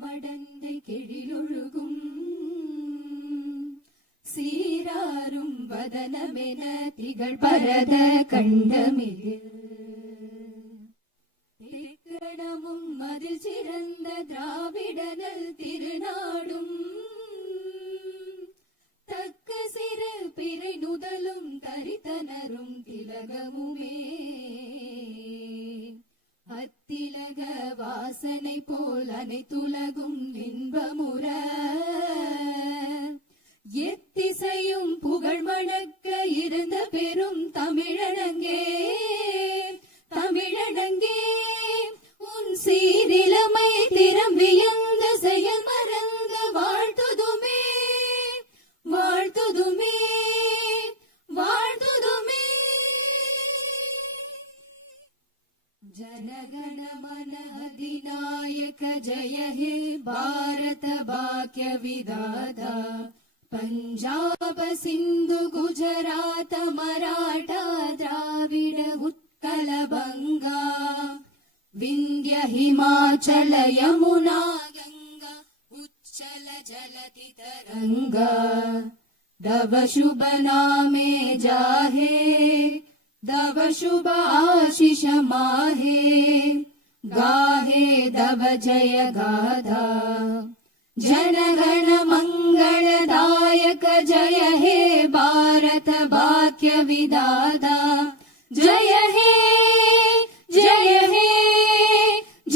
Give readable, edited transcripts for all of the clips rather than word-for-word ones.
மடந்தை கெழிலொழுகும் சீராரும் வதனமென திகழ் பரத கண்டமிதில் திக்கணமும் அதில் சிறந்த திராவிடனல் திருநாடும் தக்க சிறு பிறை நுதலும் தரித்தனரும் திலகமுமே அத்திலக வாசனை போல் அனைத்துலகும் இன்பமுற எத்திசையும் புகழ் மணக்க இருந்த பெரும் தமிழனங்கே தமிழனங்கே உன் சீரிலமை திறம் வியந்த செயல் மறந்த வாழ்த்துதுமே வாழ்த்துதுமே வாழ்த்துதுமே जनगण मन अधिनायक जय हे भारत भाग्य विधाता पंजाब सिंधु गुजरात मराठा द्राविड उत्कल बंगा विंध्य हिमाचल यमुना गंगा उच्चल जलति तरंगा दव शुभ नामे जाहे दव शुभ आशीष माहे गाहे दव जय गाधा जनगण मंगलदायक जय हे भारत भाग्य विधाता जय हे जय हे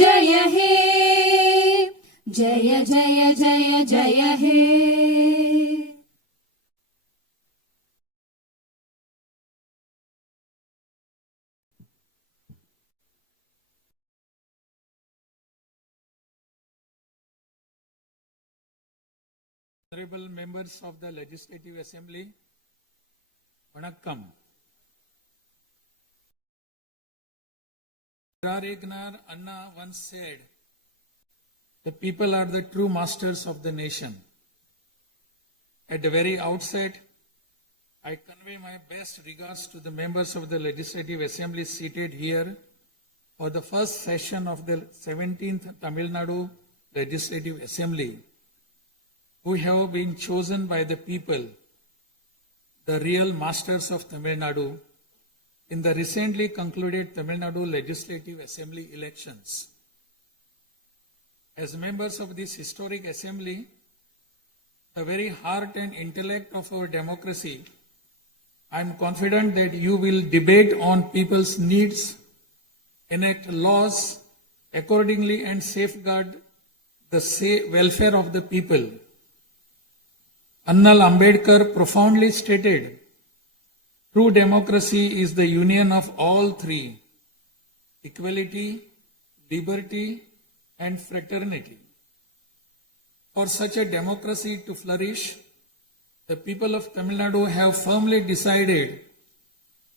जय हे जय जय जय जय हे Honorable members of the Legislative Assembly, Vanakkam. Rarignar Anna once said, the people are the true masters of the nation. At the very outset, I convey my best regards to the members of the Legislative Assembly seated here for the first session of the 17th Tamil Nadu Legislative Assembly, who have been chosen by the people, the real masters of Tamil Nadu, in the recently concluded Tamil Nadu Legislative Assembly elections. As members of this historic assembly, the very heart and intellect of our democracy, I am confident that you will debate on people's needs, enact laws accordingly, and safeguard the welfare of the people. Annal Ambedkar profoundly stated, true democracy is the union of all three: equality, liberty, and fraternity. For such a democracy to flourish, the people of Tamil Nadu have firmly decided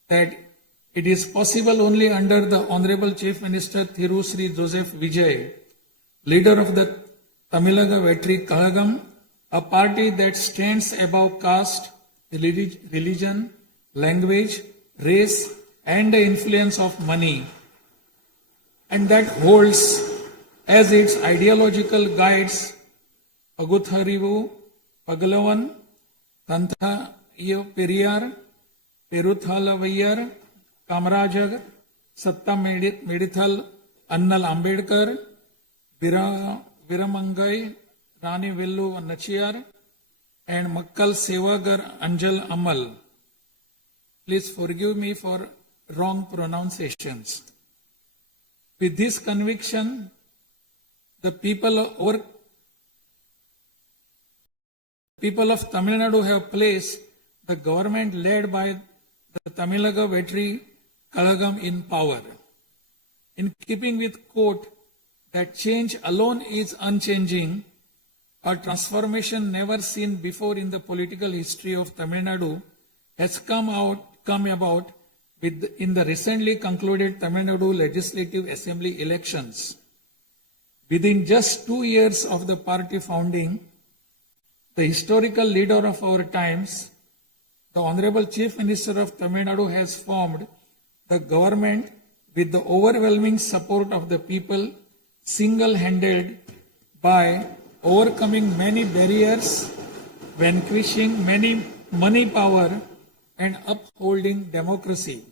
that it is possible only under the Honorable Chief Minister Thiru Sri Joseph VIJAY, leader of the Tamilaga Vetri Kalagam, a party that stands above caste, religion, language, race, and the influence of money, and that holds as its ideological guides Pagutharivu, Pagalavan, Tantha Iyo Periyar, Peruthalavayar, Kamarajar, Satta Medithal, Annal Ambedkar, Viramangai, Rani Vellu Nachiyar, and Makkal Sevagar Anjal Amal. Please forgive me for wrong pronunciations. With this conviction, the people of Tamil Nadu have placed the government led by the Tamilaga Vetri Kalagam in power. In keeping with quote that change alone is unchanging, a transformation never seen before in the political history of Tamil Nadu has come about in the recently concluded Tamil Nadu Legislative Assembly elections. Within just 2 years of the party founding, the historical leader of our times, the Honorable Chief Minister of Tamil Nadu, has formed the government with the overwhelming support of the people, single-handed, by overcoming many barriers, vanquishing many money power, and upholding democracy.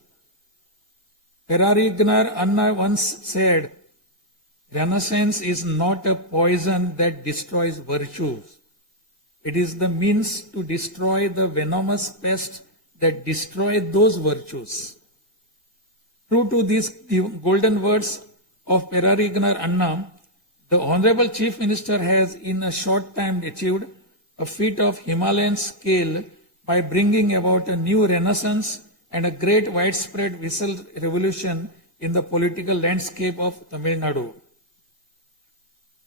Perarignar Anna once said, Renaissance is not a poison that destroys virtues. It is the means to destroy the venomous pest that destroy those virtues. True to these golden words of Perarignar Anna, the Honorable Chief Minister has in a short time achieved a feat of Himalayan scale by bringing about a new renaissance and a great widespread visual revolution in the political landscape of Tamil Nadu.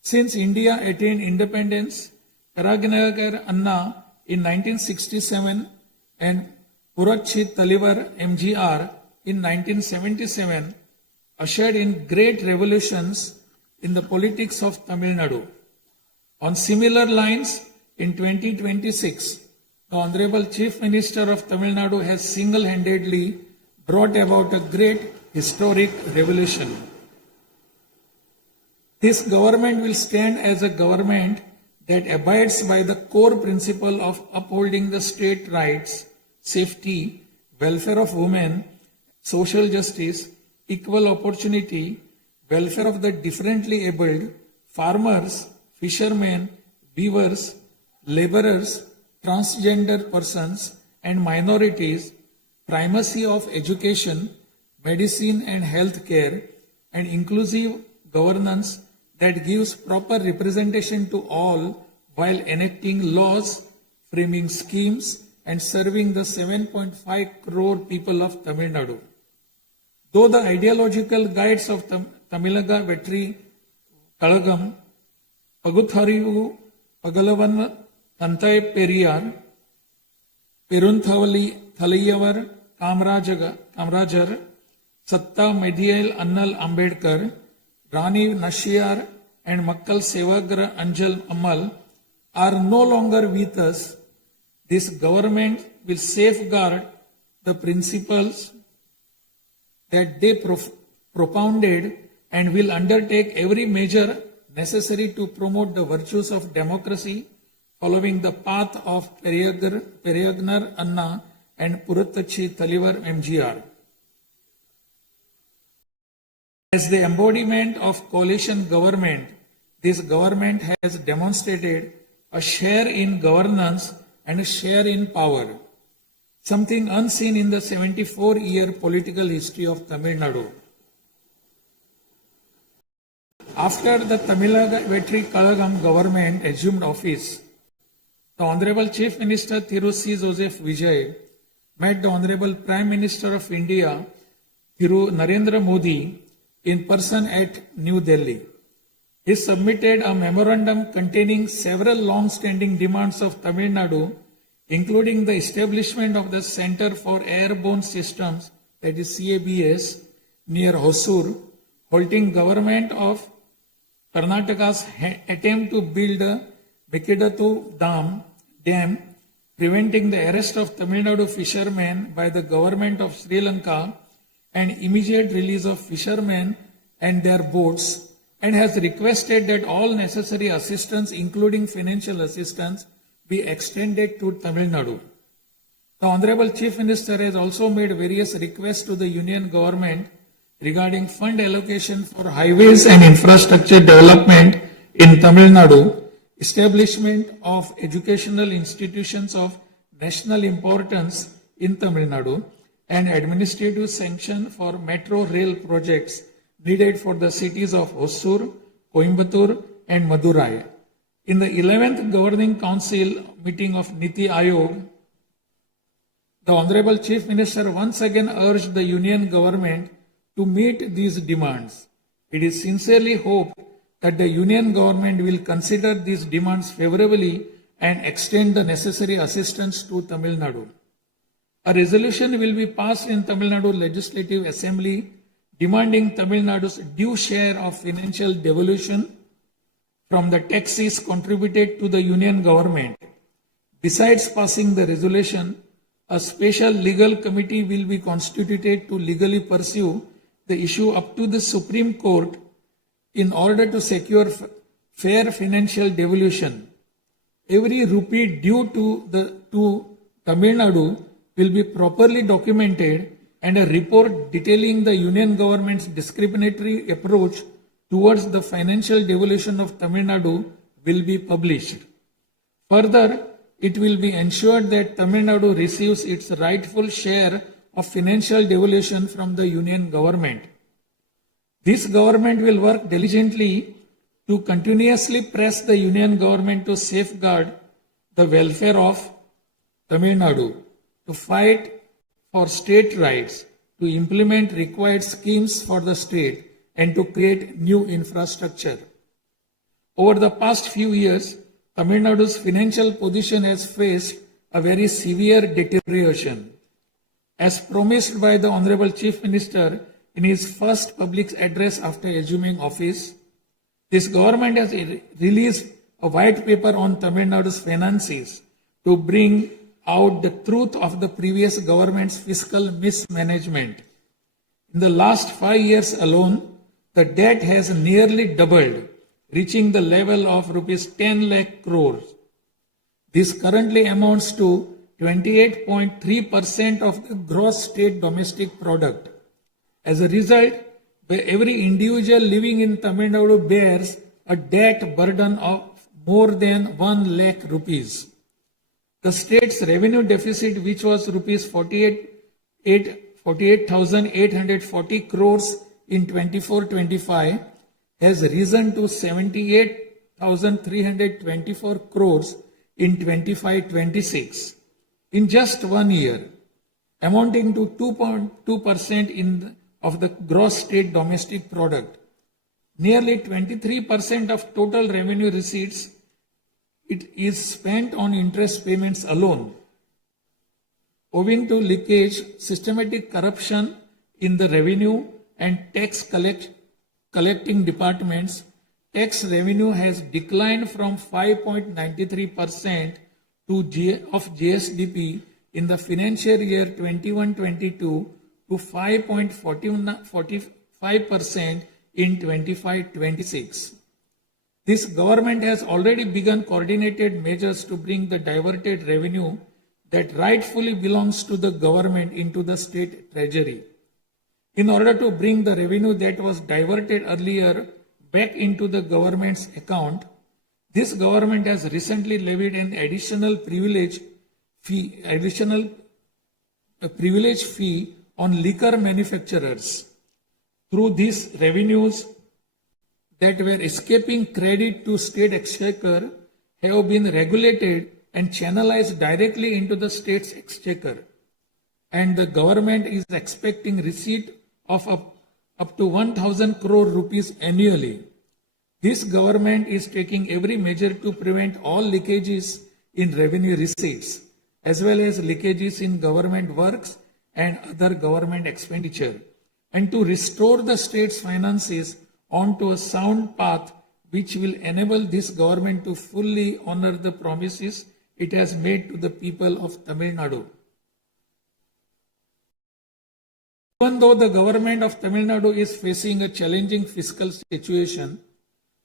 Since India attained independence, Perarignar Anna in 1967 and Puratchi Talivar MGR in 1977 ushered in great revolutions in the politics of Tamil Nadu. On similar lines, in 2026, the Honorable Chief Minister of Tamil Nadu has single-handedly brought about a great historic revolution. This government will stand as a government that abides by the core principle of upholding the state rights, safety, welfare of women, social justice, equal opportunity, welfare of the differently abled, farmers, fishermen, weavers, laborers, transgender persons and minorities, primacy of education, medicine and health care, and inclusive governance that gives proper representation to all while enacting laws, framing schemes, and serving the 7.5 crore people of Tamil Nadu. Though the ideological guides of Tamilaga Vetri Kalagam, Pagutharivu, Pagalavan, Tantai Periyar, Perunthavali Thalayavar, Kamrajar, Satta Medial Annal Ambedkar, Rani Nashiyar, and Makkal Sevagra Anjal Amal are no longer with us. This government will safeguard the principles that they propounded and will undertake every measure necessary to promote the virtues of democracy following the path of Perarignar Anna and Puratchi Talivar MGR. As the embodiment of coalition government, this government has demonstrated a share in governance and a share in power, something unseen in the 74-year political history of Tamil Nadu. After the Tamilaga Vetri Kalagam government assumed office, the Honorable Chief Minister Thiru C. Joseph Vijay met the Honorable Prime Minister of India, Thiru Narendra Modi, in person at New Delhi. He submitted a memorandum containing several long-standing demands of Tamil Nadu, including the establishment of the Center for Airborne Systems, that is CABS, near Hosur, halting government of Karnataka's attempt to build a Mekidatu Dam, preventing the arrest of Tamil Nadu fishermen by the government of Sri Lanka and immediate release of fishermen and their boats, and has requested that all necessary assistance, including financial assistance, be extended to Tamil Nadu. The Honorable Chief Minister has also made various requests to the Union Government regarding fund allocation for highways and infrastructure development in Tamil Nadu, establishment of educational institutions of national importance in Tamil Nadu, and administrative sanction for metro rail projects needed for the cities of Hosur, Coimbatore, and Madurai. In the 11th Governing Council meeting of Niti Aayog, the Honorable Chief Minister once again urged the Union Government to meet these demands. It is sincerely hoped that the Union Government will consider these demands favorably and extend the necessary assistance to Tamil Nadu. A resolution will be passed in Tamil Nadu Legislative Assembly demanding Tamil Nadu's due share of financial devolution from the taxes contributed to the Union Government. Besides passing the resolution, a special legal committee will be constituted to legally pursue the issue up to the Supreme Court in order to secure fair financial devolution. Every rupee due to Tamil Nadu will be properly documented, and a report detailing the union government's discriminatory approach towards the financial devolution of Tamil Nadu will be published. Further, it will be ensured that Tamil Nadu receives its rightful share of financial devolution from the union government. This government will work diligently to continuously press the union government to safeguard the welfare of Tamil Nadu, to fight for state rights, to implement required schemes for the state, and to create new infrastructure. Over the past few years, Tamil Nadu's financial position has faced a very severe deterioration. As promised by the Honorable Chief Minister in his first public address after assuming office, this government has released a white paper on Tamil Nadu's finances to bring out the truth of the previous government's fiscal mismanagement. In the last 5 years alone, the debt has nearly doubled, reaching the level of rupees 10 lakh crores. This currently amounts to 28.3% of the gross state domestic product. As a result, every individual living in Tamil Nadu bears a debt burden of more than 1 lakh rupees. The state's revenue deficit, which was rupees 48,840 crores in 24-25, has risen to 78,324 crores in 25-26 in just 1 year, amounting to 2.2% of the gross state domestic product. Nearly 23% of total revenue receipts it is spent on interest payments alone. Owing to leakage, systematic corruption in the revenue and tax collecting departments, tax revenue has declined from 5.93% of GSDP in the financial year 21-22 to 5.45% in 25-26. This government has already begun coordinated measures to bring the diverted revenue that rightfully belongs to the government into the state treasury. In order to bring the revenue that was diverted earlier back into the government's account, this government has recently levied an additional privilege fee on liquor manufacturers. Through these revenues that were escaping credit to state exchequer have been regulated and channelized directly into the state's exchequer, and the government is expecting receipt of up to 1,000 crore rupees annually. This government is taking every measure to prevent all leakages in revenue receipts, as well as leakages in government works and other government expenditure, and to restore the state's finances onto a sound path which will enable this government to fully honor the promises it has made to the people of Tamil Nadu. Even though the government of Tamil Nadu is facing a challenging fiscal situation,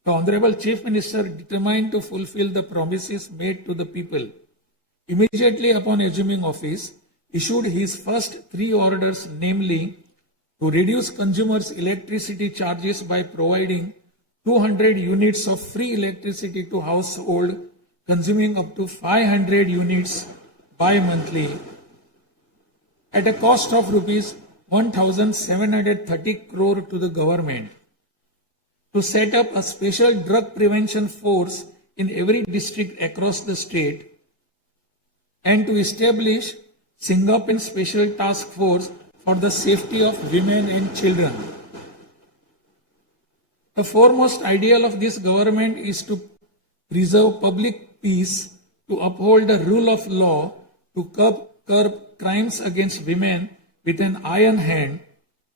the Honorable Chief Minister determined to fulfill the promises made to the people. Immediately upon assuming office, issued his first 3 orders, namely, to reduce consumers' electricity charges by providing 200 units of free electricity to household consuming up to 500 units bi-monthly at a cost of rupees 1,730 crore to the government, to set up a special drug prevention force in every district across the state, and to establish Singaporean Special Task Force for the safety of women and children. The foremost ideal of this government is to preserve public peace, to uphold the rule of law, to curb crimes against women with an iron hand,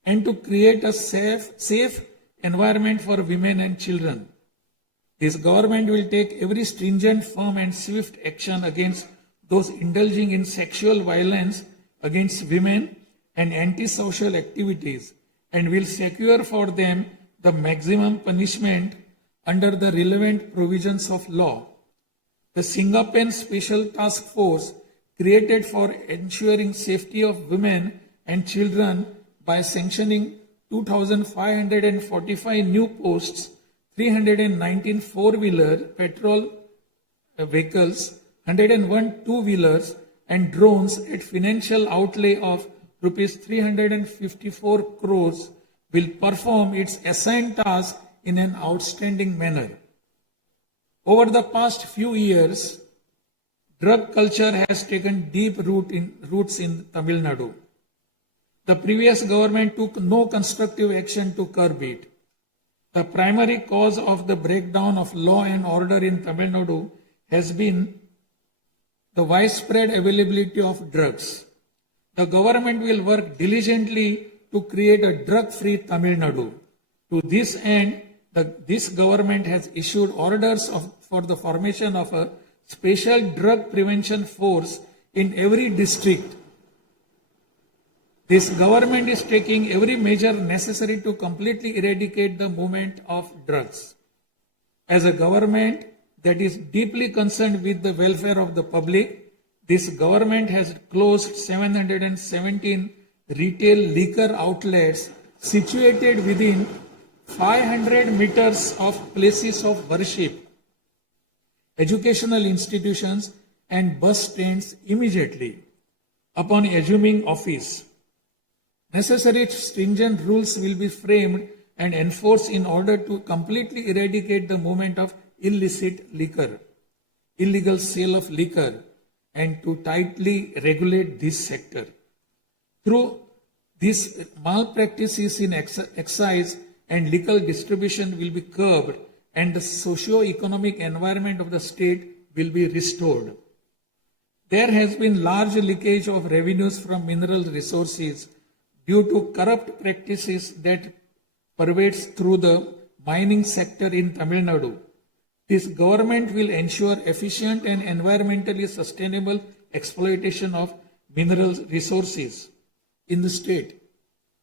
and to create a safe environment for women and children. This government will take every stringent, firm and swift action against those indulging in sexual violence against women and antisocial activities, and will secure for them the maximum punishment under the relevant provisions of law. The Singaporean Special Task Force created for ensuring safety of women and children by sanctioning 2,545 new posts, 319 four-wheeler petrol vehicles, 101 two-wheelers and drones at financial outlay of rupees 354 crores will perform its assigned task in an outstanding manner. Over the past few years, drug culture has taken deep roots in Tamil Nadu. The previous government took no constructive action to curb it. The primary cause of the breakdown of law and order in Tamil Nadu has been the widespread availability of drugs. The government will work diligently to create a drug-free Tamil Nadu. To this end, this government has issued orders for the formation of a special drug prevention force in every district. This government is taking every measure necessary to completely eradicate the movement of drugs. As a government that is deeply concerned with the welfare of the public, this government has closed 717 retail liquor outlets situated within 500 meters of places of worship, educational institutions and bus stands immediately upon assuming office. Necessary stringent rules will be framed and enforced in order to completely eradicate the movement of illicit liquor, illegal sale of liquor, and to tightly regulate this sector. Through these malpractices in excise and liquor distribution will be curbed and the socio-economic environment of the state will be restored. There has been large leakage of revenues from mineral resources due to corrupt practices that pervades through the mining sector in Tamil Nadu. This government will ensure efficient and environmentally sustainable exploitation of mineral resources in the state.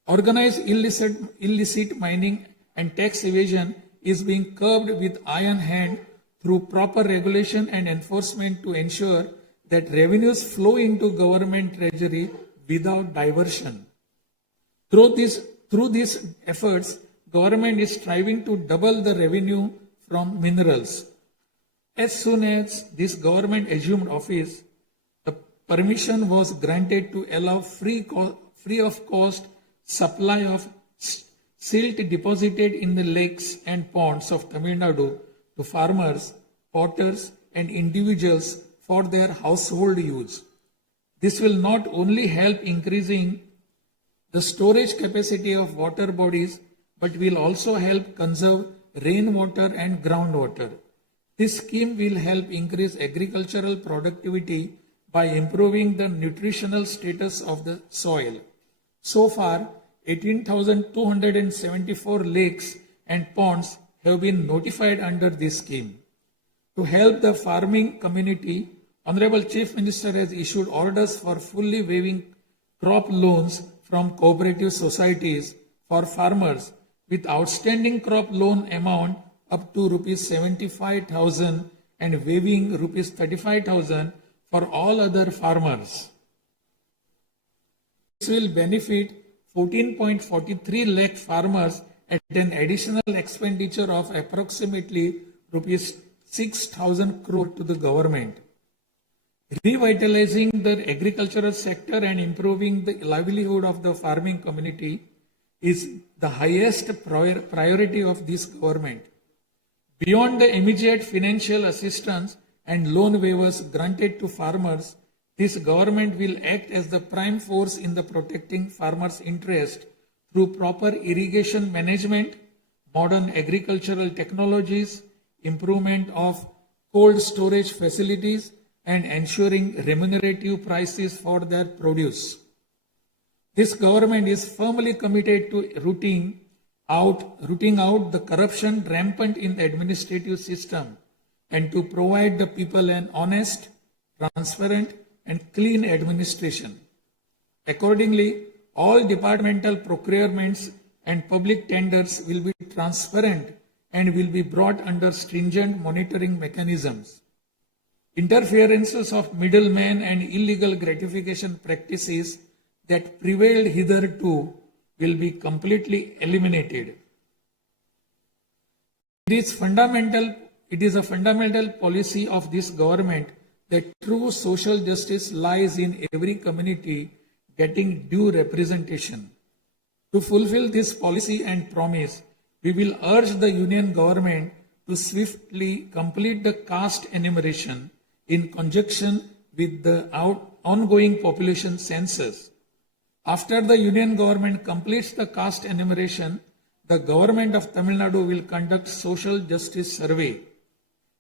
Organized illicit mining and tax evasion is being curbed with iron hand through proper regulation and enforcement to ensure that revenues flow into government treasury without diversion. Through these efforts, government is striving to double the revenue from minerals. As soon as this government assumed office, the permission was granted to allow free of cost supply of silt deposited in the lakes and ponds of Tamil Nadu to farmers, potters and individuals for their household use. This will not only help increasing the storage capacity of water bodies, but will also help conserve rainwater and groundwater. This scheme will help increase agricultural productivity by improving the nutritional status of the soil. So far, 18,274 lakes and ponds have been notified under this scheme. To help the farming community, Honorable Chief Minister has issued orders for fully waiving crop loans from cooperative societies for farmers with outstanding crop loan amount up to rupees 75,000 and waiving rupees 35,000 for all other farmers. This will benefit 14.43 lakh farmers at an additional expenditure of approximately rupees 6,000 crore to the government. Revitalizing the agricultural sector and improving the livelihood of the farming community is the highest priority of this government. Beyond the immediate financial assistance and loan waivers granted to farmers, this government will act as the prime force in the protecting farmers' interest through proper irrigation management, modern agricultural technologies, improvement of cold storage facilities, and ensuring remunerative prices for their produce. This government is firmly committed to rooting out the corruption rampant in the administrative system and to provide the people an honest, transparent, and clean administration. Accordingly, all departmental procurements and public tenders will be transparent and will be brought under stringent monitoring mechanisms. Interferences of middlemen and illegal gratification practices that prevailed hitherto will be completely eliminated. It is a fundamental policy of this government that true social justice lies in every community getting due representation. To fulfill this policy and promise, we will urge the Union government to swiftly complete the caste enumeration in conjunction with the ongoing population census. After the Union government completes the caste enumeration, the government of Tamil Nadu will conduct social justice survey.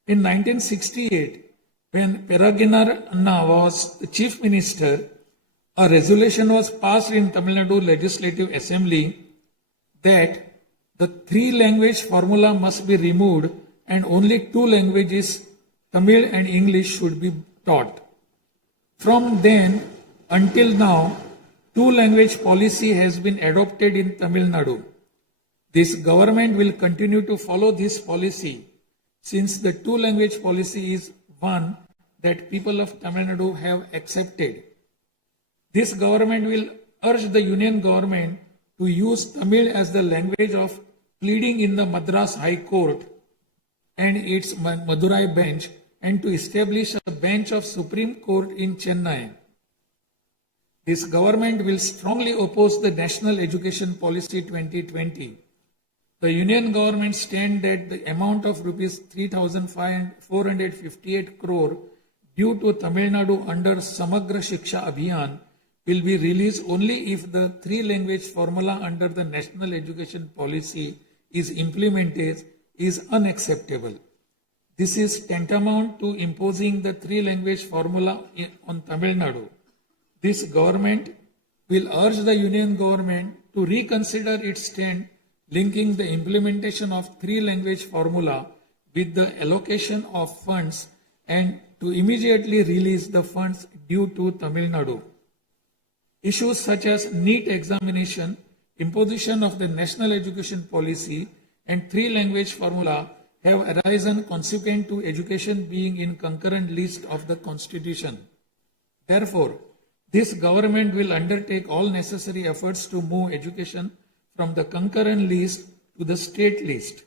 In 1968, when Peregrinath Anna was the chief minister, a resolution was passed in Tamil Nadu Legislative Assembly that the three-language formula must be removed and only two languages, Tamil and English, should be taught. From then until now, two-language policy has been adopted in Tamil Nadu. This government will continue to follow this policy since the two-language policy is one that people of Tamil Nadu have accepted. This government will urge the Union government to use Tamil as the language of pleading in the Madras High Court and its Madurai bench, and to establish a bench of Supreme Court in Chennai. This government will strongly oppose the National Education Policy 2020. The Union government stand that the amount of rupees 3,458 crore due to Tamil Nadu under Samagra Shiksha Abhiyan will be released only if the three-language formula under the National Education Policy is implemented is unacceptable. This is tantamount to imposing the three-language formula on Tamil Nadu. This government will urge the Union government to reconsider its stand linking the implementation of three-language formula with the allocation of funds and to immediately release the funds due to Tamil Nadu. Issues such as NEET examination, imposition of the National Education Policy, and three-language formula have arisen consequent to education being in concurrent list of the Constitution. Therefore, this government will undertake all necessary efforts to move education from the concurrent list to the state list.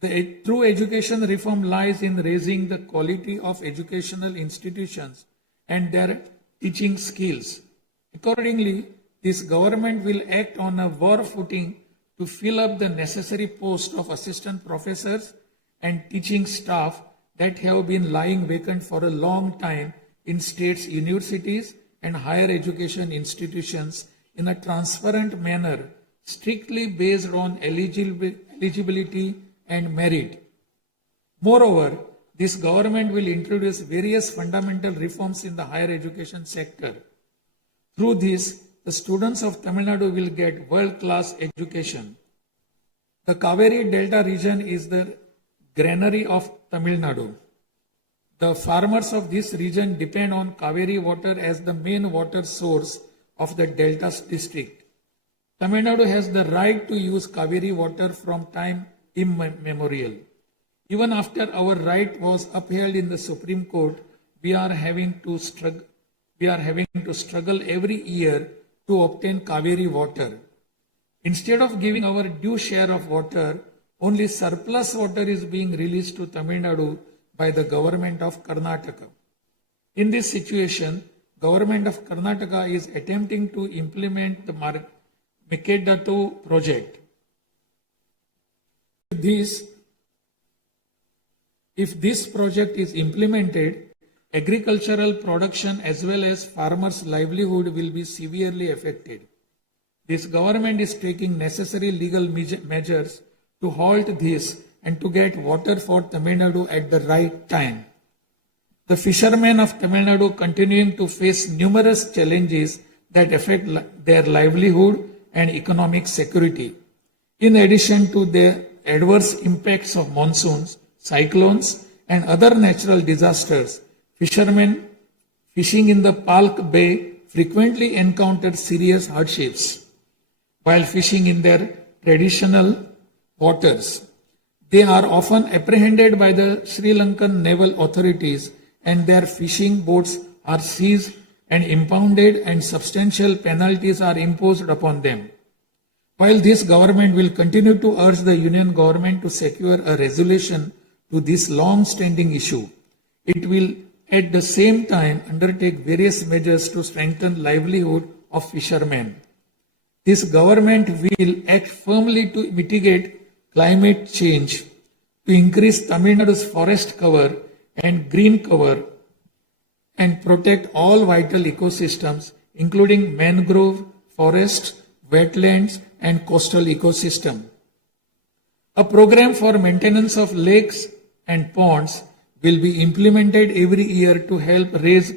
The true education reform lies in raising the quality of educational institutions and their teaching skills. Accordingly, this government will act on a war footing to fill up the necessary posts of assistant professors and teaching staff that have been lying vacant for a long time in states' universities and higher education institutions in a transparent manner, strictly based on eligibility and merit. Moreover, this government will introduce various fundamental reforms in the higher education sector. Through this, the students of Tamil Nadu will get world-class education. The Kaveri Delta region is the granary of Tamil Nadu. The farmers of this region depend on Kaveri water as the main water source of the Delta district. Tamil Nadu has the right to use Kaveri water from time immemorial. Even after our right was upheld in the Supreme Court, we are having to struggle every year to obtain Kaveri water. Instead of giving our due share of water, only surplus water is being released to Tamil Nadu by the government of Karnataka. In this situation, government of Karnataka is attempting to implement the Mekedatu project. If this project is implemented, agricultural production as well as farmers' livelihood will be severely affected. This government is taking necessary legal measures to halt this and to get water for Tamil Nadu at the right time. The fishermen of Tamil Nadu continuing to face numerous challenges that affect their livelihood and economic security. In addition to the adverse impacts of monsoons, cyclones, and other natural disasters, fishermen fishing in the Palk Bay frequently encounter serious hardships while fishing in their traditional waters. They are often apprehended by the Sri Lankan naval authorities and their fishing boats are seized and impounded and substantial penalties are imposed upon them. While this government will continue to urge the union government to secure a resolution to this long-standing issue, it will at the same time undertake various measures to strengthen livelihood of fishermen. This government will act firmly to mitigate climate change, to increase Tamil Nadu's forest cover and green cover, and protect all vital ecosystems, including mangrove, forests, wetlands, and coastal ecosystem. A program for maintenance of lakes and ponds will be implemented every year to help raise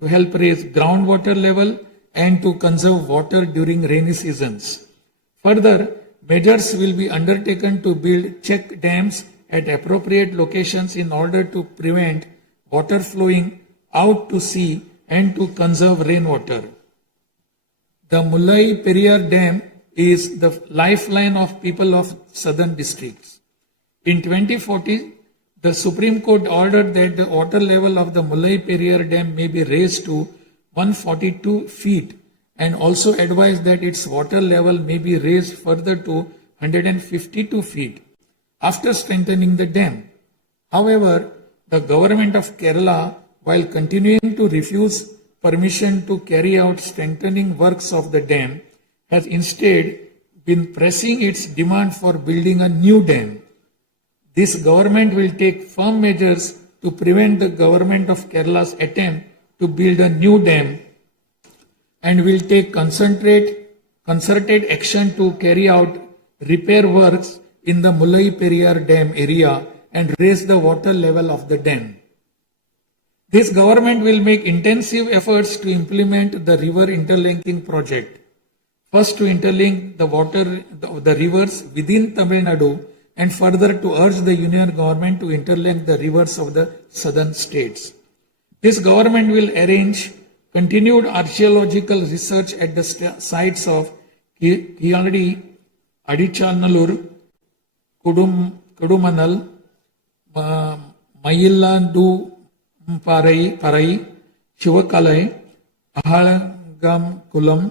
groundwater level and to conserve water during rainy seasons. Further, measures will be undertaken to build check dams at appropriate locations in order to prevent water flowing out to sea and to conserve rainwater. The Mullai Periyar Dam is the lifeline of people of southern districts. In 2040, the Supreme Court ordered that the water level of the Mullai Periyar Dam may be raised to 142 feet and also advised that its water level may be raised further to 152 feet after strengthening the dam. However, the government of Kerala, while continuing to refuse permission to carry out strengthening works of the dam, has instead been pressing its demand for building a new dam. This government will take firm measures to prevent the government of Kerala's attempt to build a new dam and will take concerted action to carry out repair works in the Mullai Periyar Dam area and raise the water level of the dam. This government will make intensive efforts to implement the river interlinking project. First, to interlink the rivers within Tamil Nadu, and further to urge the union government to interlink the rivers of the southern states. This government will arrange continued archaeological research at the sites of Kiyadi, Adichanallur, Kudumanal, Mayillandu Parai, Shivakalai, Ahalagam Kulam,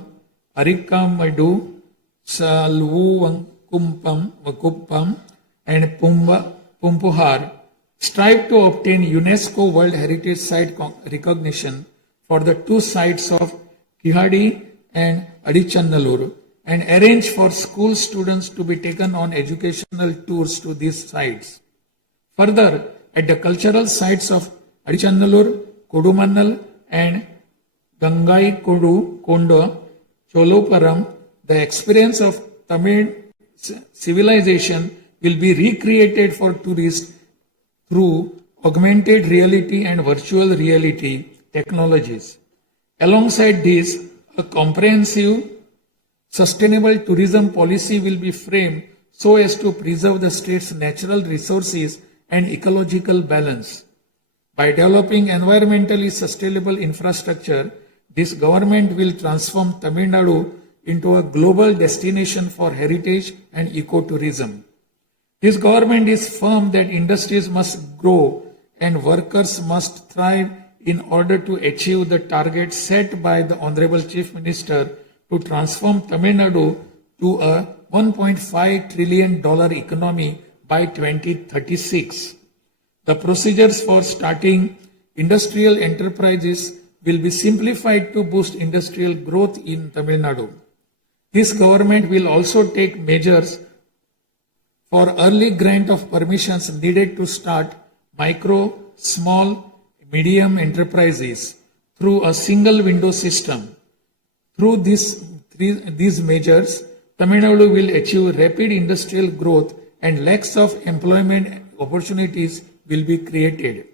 Arikamadu, Salvukumpam, and Pumpuhar strive to obtain UNESCO World Heritage Site recognition for the two sites of Kihadi and Adichanallur and arrange for school students to be taken on educational tours to these sites. Further, at the cultural sites of Adichanallur, Kodumannal and Gangai Kondo, Choloparam, the experience of Tamil civilization will be recreated for tourists through augmented reality and virtual reality technologies. Alongside this, a comprehensive, sustainable tourism policy will be framed so as to preserve the state's natural resources and ecological balance. By developing environmentally sustainable infrastructure, this government will transform Tamil Nadu into a global destination for heritage and ecotourism. This government is firm that industries must grow and workers must thrive in order to achieve the target set by the Honorable Chief Minister to transform Tamil Nadu to a $1.5 trillion economy by 2036. The procedures for starting industrial enterprises will be simplified to boost industrial growth in Tamil Nadu. This government will also take measures for early grant of permissions needed to start micro, small, medium enterprises through a single window system. Through these measures, Tamil Nadu will achieve rapid industrial growth and lakhs of employment opportunities will be created.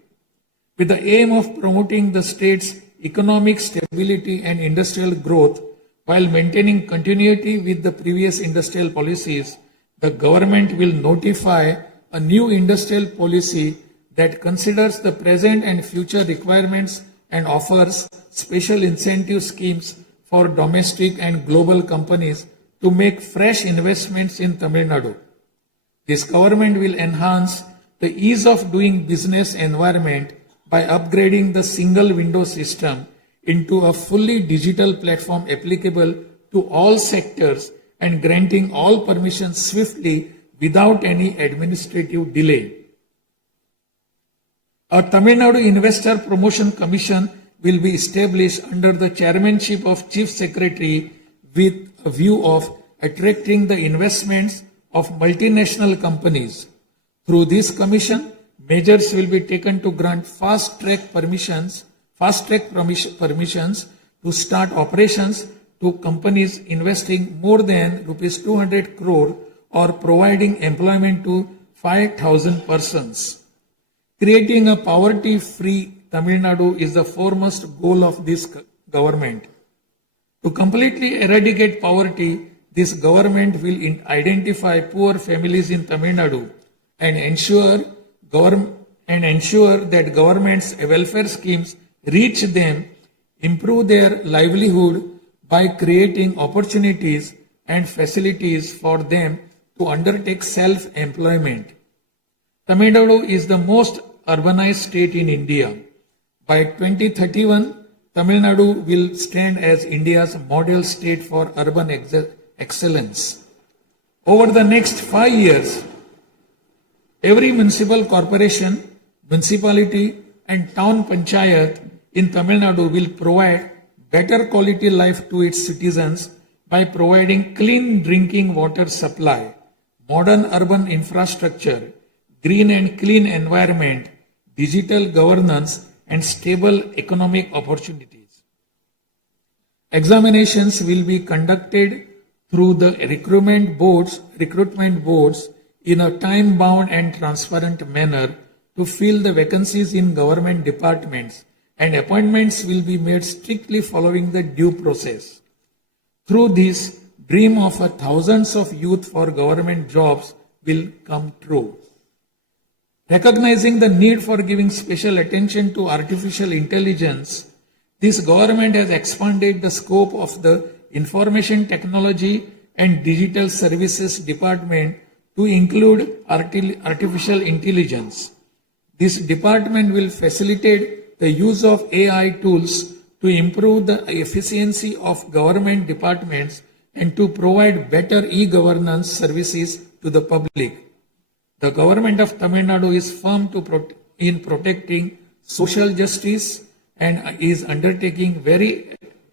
With the aim of promoting the state's economic stability and industrial growth while maintaining continuity with the previous industrial policies, the government will notify a new industrial policy that considers the present and future requirements and offers special incentive schemes for domestic and global companies to make fresh investments in Tamil Nadu. This government will enhance the ease of doing business environment by upgrading the single window system into a fully digital platform applicable to all sectors and granting all permissions swiftly without any administrative delay. A Tamil Nadu Investor Promotion Commission will be established under the chairmanship of Chief Secretary with a view of attracting the investments of multinational companies. Through this commission, measures will be taken to grant fast-track permissions to start operations to companies investing more than rupees 200 crore or providing employment to 5,000 persons. Creating a poverty-free Tamil Nadu is the foremost goal of this government. To completely eradicate poverty, this government will identify poor families in Tamil Nadu and ensure that government's welfare schemes reach them, improve their livelihood by creating opportunities and facilities for them to undertake self-employment. Tamil Nadu is the most urbanized state in India. By 2031, Tamil Nadu will stand as India's model state for urban excellence. Over the next 5 years, every municipal corporation, municipality and town panchayat in Tamil Nadu will provide better quality life to its citizens by providing clean drinking water supply, modern urban infrastructure, green and clean environment, digital governance and stable economic opportunities. Examinations will be conducted through the recruitment boards in a time-bound and transparent manner to fill the vacancies in government departments, and appointments will be made strictly following the due process. Through this, dream of thousands of youth for government jobs will come true. Recognizing the need for giving special attention to artificial intelligence, this government has expanded the scope of the Information Technology and Digital Services Department to include artificial intelligence. This department will facilitate the use of AI tools to improve the efficiency of government departments and to provide better e-governance services to the public. The government of Tamil Nadu is firm in protecting social justice and is undertaking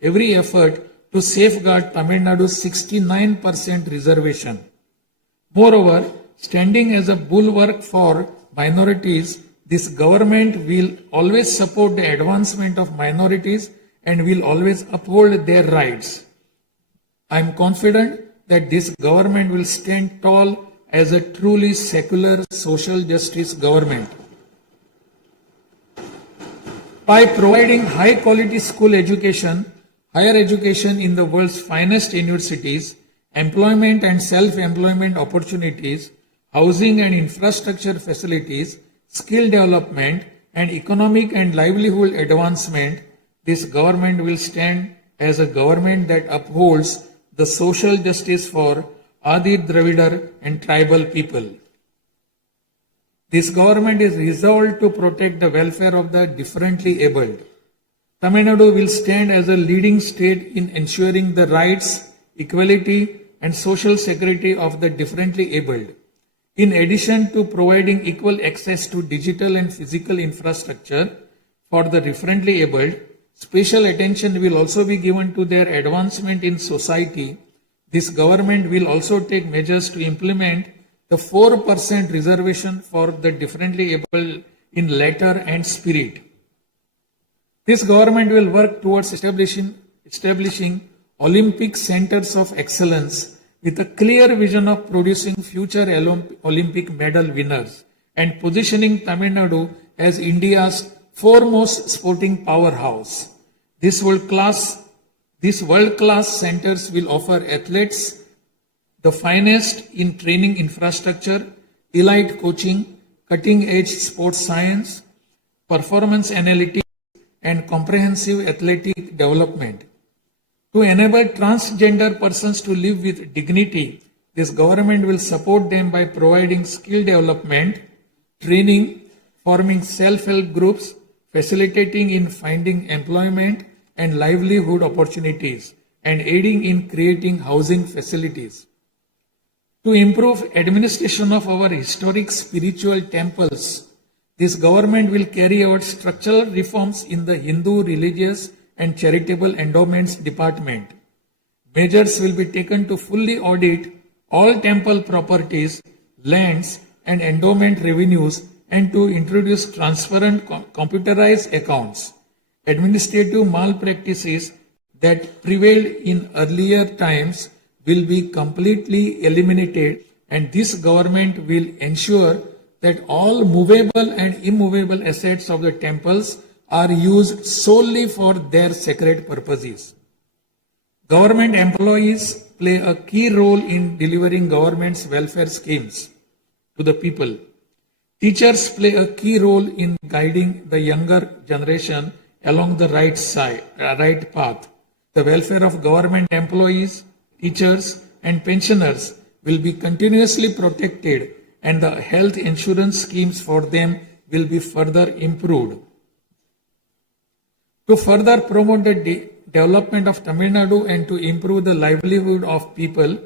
every effort to safeguard Tamil Nadu's 69% reservation. Moreover, standing as a bulwark for minorities, this government will always support the advancement of minorities and will always uphold their rights. I am confident that this government will stand tall as a truly secular social justice government. By providing high quality school education, higher education in the world's finest universities, employment and self-employment opportunities, housing and infrastructure facilities, skill development, and economic and livelihood advancement, this government will stand as a government that upholds the social justice for Adi Dravidar and tribal people. This government is resolved to protect the welfare of the differently abled. Tamil Nadu will stand as a leading state in ensuring the rights, equality, and social security of the differently abled. In addition to providing equal access to digital and physical infrastructure for the differently abled, special attention will also be given to their advancement in society. This government will also take measures to implement the 4% reservation for the differently able in letter and spirit. This government will work towards establishing Olympic centers of excellence with a clear vision of producing future Olympic medal winners and positioning Tamil Nadu as India's foremost sporting powerhouse. These world-class centers will offer athletes the finest in training infrastructure, elite coaching, cutting-edge sports science, performance analytics, and comprehensive athletic development. To enable transgender persons to live with dignity, this government will support them by providing skill development, training, forming self-help groups, facilitating in finding employment and livelihood opportunities, and aiding in creating housing facilities. To improve administration of our historic spiritual temples, this government will carry out structural reforms in the Hindu religious and charitable endowments department. Measures will be taken to fully audit all temple properties, lands, and endowment revenues and to introduce transparent computerized accounts. Administrative malpractices that prevailed in earlier times will be completely eliminated, and this government will ensure that all movable and immovable assets of the temples are used solely for their sacred purposes. Government employees play a key role in delivering government's welfare schemes to the people. Teachers play a key role in guiding the younger generation along the right path. The welfare of government employees, teachers, and pensioners will be continuously protected, and the health insurance schemes for them will be further improved. To further promote the development of Tamil Nadu and to improve the livelihood of people,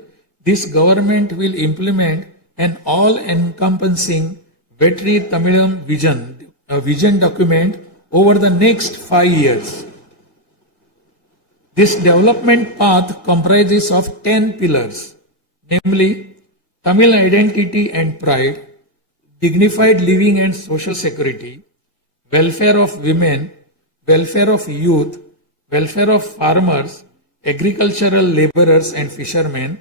this government will implement an all-encompassing Vetri Tamilam vision, a vision document over the next 5 years. This development path comprises of 10 pillars, namely Tamil identity and pride, dignified living and social security, welfare of women, welfare of youth, welfare of farmers, agricultural laborers and fishermen,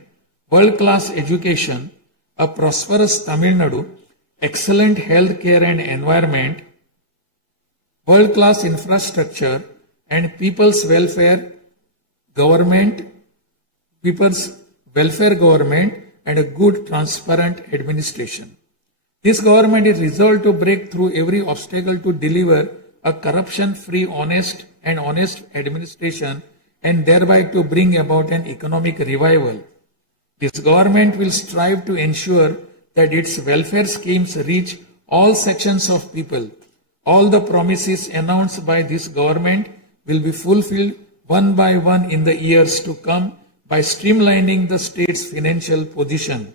world-class education, a prosperous Tamil Nadu, excellent health care and environment, world-class infrastructure, and people's welfare government, and a good, transparent administration. This government is resolved to break through every obstacle to deliver a corruption-free, honest administration and thereby to bring about an economic revival. This government will strive to ensure that its welfare schemes reach all sections of people. All the promises announced by this government will be fulfilled one by one in the years to come by streamlining the state's financial position.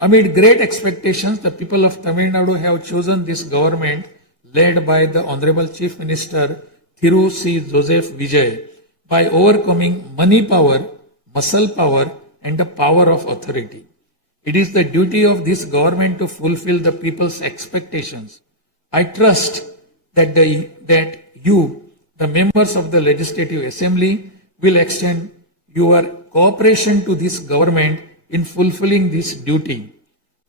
Amid great expectations, the people of Tamil Nadu have chosen this government led by the Honorable Chief Minister Thiru C. Joseph Vijay by overcoming money power, muscle power, and the power of authority. It is the duty of this government to fulfill the people's expectations. I trust that you, the members of the Legislative Assembly, will extend your cooperation to this government in fulfilling this duty.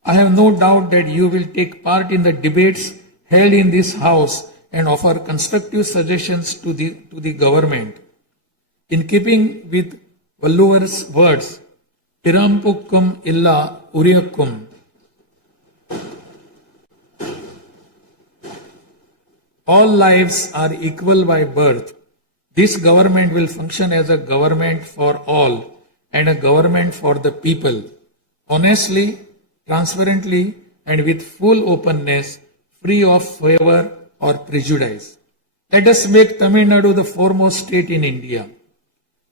I have no doubt that you will take part in the debates held in this House and offer constructive suggestions to the government. In keeping with Valluvar's words, Pirampukkum illa Uriyakkum, all lives are equal by birth. This government will function as a government for all and a government for the people, honestly, transparently, and with full openness, free of favor or prejudice. Let us make Tamil Nadu the foremost state in India.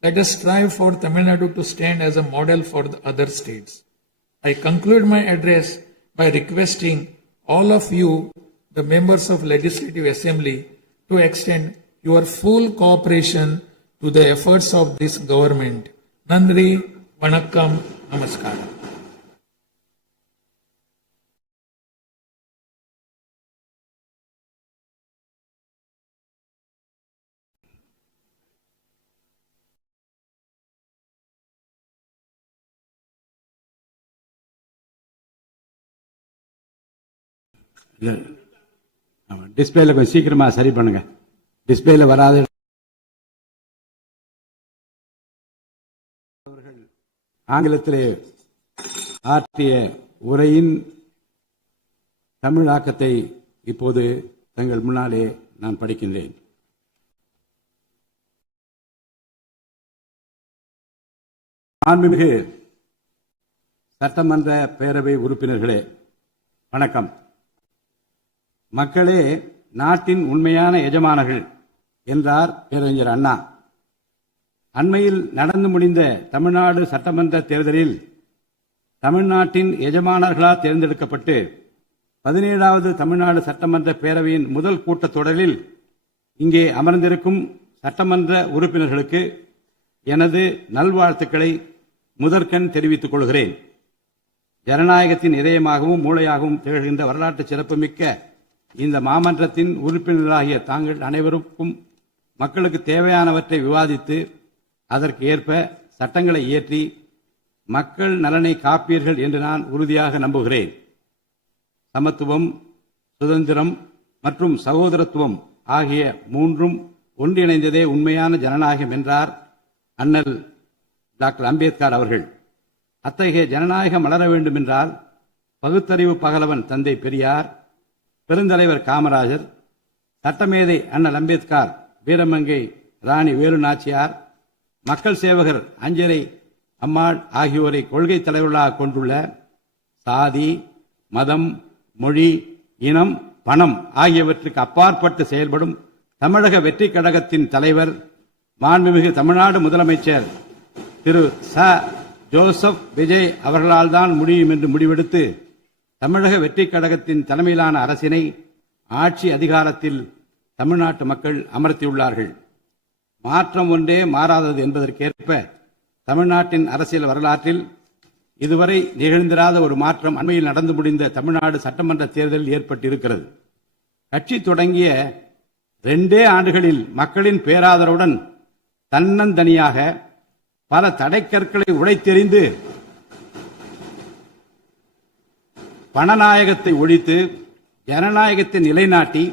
Let us strive for Tamil Nadu to stand as a model for the other states. I conclude my address by requesting all of you, the members of Legislative Assembly, to extend your full cooperation to the efforts of this government. Nandri, Vanakkam, Namaskaram. டிஸ்பிளேல கொஞ்சம் சீக்கிரமா சரி பண்ணுங்க. டிஸ்பிளேல வராது. ஆங்கிலத்திலே ஆற்றிய உரையின் தமிழாக்கத்தை இப்போது தங்கள் முன்னாலே நான் படிக்கின்றேன். மாண்புமிகு சட்டமன்ற பேரவை உறுப்பினர்களே, வணக்கம். மக்களே நாட்டின் உண்மையான எஜமானர்கள் என்றார் பேரறிஞர் அண்ணா. அண்மையில் நடந்து முடிந்த தமிழ்நாடு சட்டமன்ற தேர்தலில் தமிழ்நாட்டின் எஜமானர்களால் தேர்ந்தெடுக்கப்பட்டு 17வது தமிழ்நாடு சட்டமன்ற பேரவையின் முதல் கூட்டத்தொடரில் இங்கே அமர்ந்திருக்கும் சட்டமன்ற உறுப்பினர்களுக்கு எனது நல்வாழ்த்துக்களை முதற்கண் தெரிவித்துக் கொள்கிறேன். ஜனநாயகத்தின் இதயமாகவும் மூளையாகவும் திகழ்கின்ற வரலாற்று சிறப்புமிக்க இந்த மாமன்றத்தின் உறுப்பினர்களாகிய தாங்கள் அனைவருக்கும் மக்களுக்கு தேவையானவற்றை விவாதித்து அதற்கு ஏற்ப சட்டங்களை இயற்றி மக்கள் நலனை காப்பீர்கள் என்று நான் உறுதியாக நம்புகிறேன். சமத்துவம், சுதந்திரம் மற்றும் சகோதரத்துவம் ஆகிய மூன்றும் ஒன்றிணைந்ததே உண்மையான ஜனநாயகம் என்றார் அண்ணல் டாக்டர் அம்பேத்கர் அவர்கள். அத்தகைய ஜனநாயகம் வளர வேண்டும் என்றால் பகுத்தறிவு பகலவன் தந்தை பெரியார், பெருந்தலைவர் காமராஜர், சட்டமேதை அண்ணல் அம்பேத்கர், வீரமங்கை ராணி வேலு நாச்சியார், மக்கள் சேவகர் அஞ்சலை அம்மாள் ஆகியோரை கொள்கை தலைவர்களாக கொண்டுள்ள சாதி, மதம், மொழி, இனம், பணம் ஆகியவற்றுக்கு அப்பாற்பட்டு செயல்படும் தமிழக வெற்றி கழகத்தின் தலைவர் மாண்புமிகு தமிழ்நாடு முதலமைச்சர் திரு ச. ஜோசப் விஜய் அவர்களால் தான் முடியும் என்று முடிவெடுத்து தமிழக வெற்றி கழகத்தின் தலைமையிலான அரசினை ஆட்சி அதிகாரத்தில் தமிழ்நாட்டு மக்கள் அமர்த்தியுள்ளார்கள். மாற்றம் ஒன்றே மாறாதது என்பதற்கேற்ப தமிழ்நாட்டின் அரசியல் வரலாற்றில் இதுவரை நிகழ்ந்திராத ஒரு மாற்றம் அண்மையில் நடந்து முடிந்த தமிழ்நாடு சட்டமன்ற தேர்தலில் ஏற்பட்டிருக்கிறது. கட்சி தொடங்கிய 2 ஆண்டுகளில் மக்களின் பேராதரவுடன் தன்னந்தனியாக பல தடைக்கற்களை உடைத்தெறிந்து பணநாயகத்தை ஒழித்து ஜனநாயகத்தை நிலைநாட்டி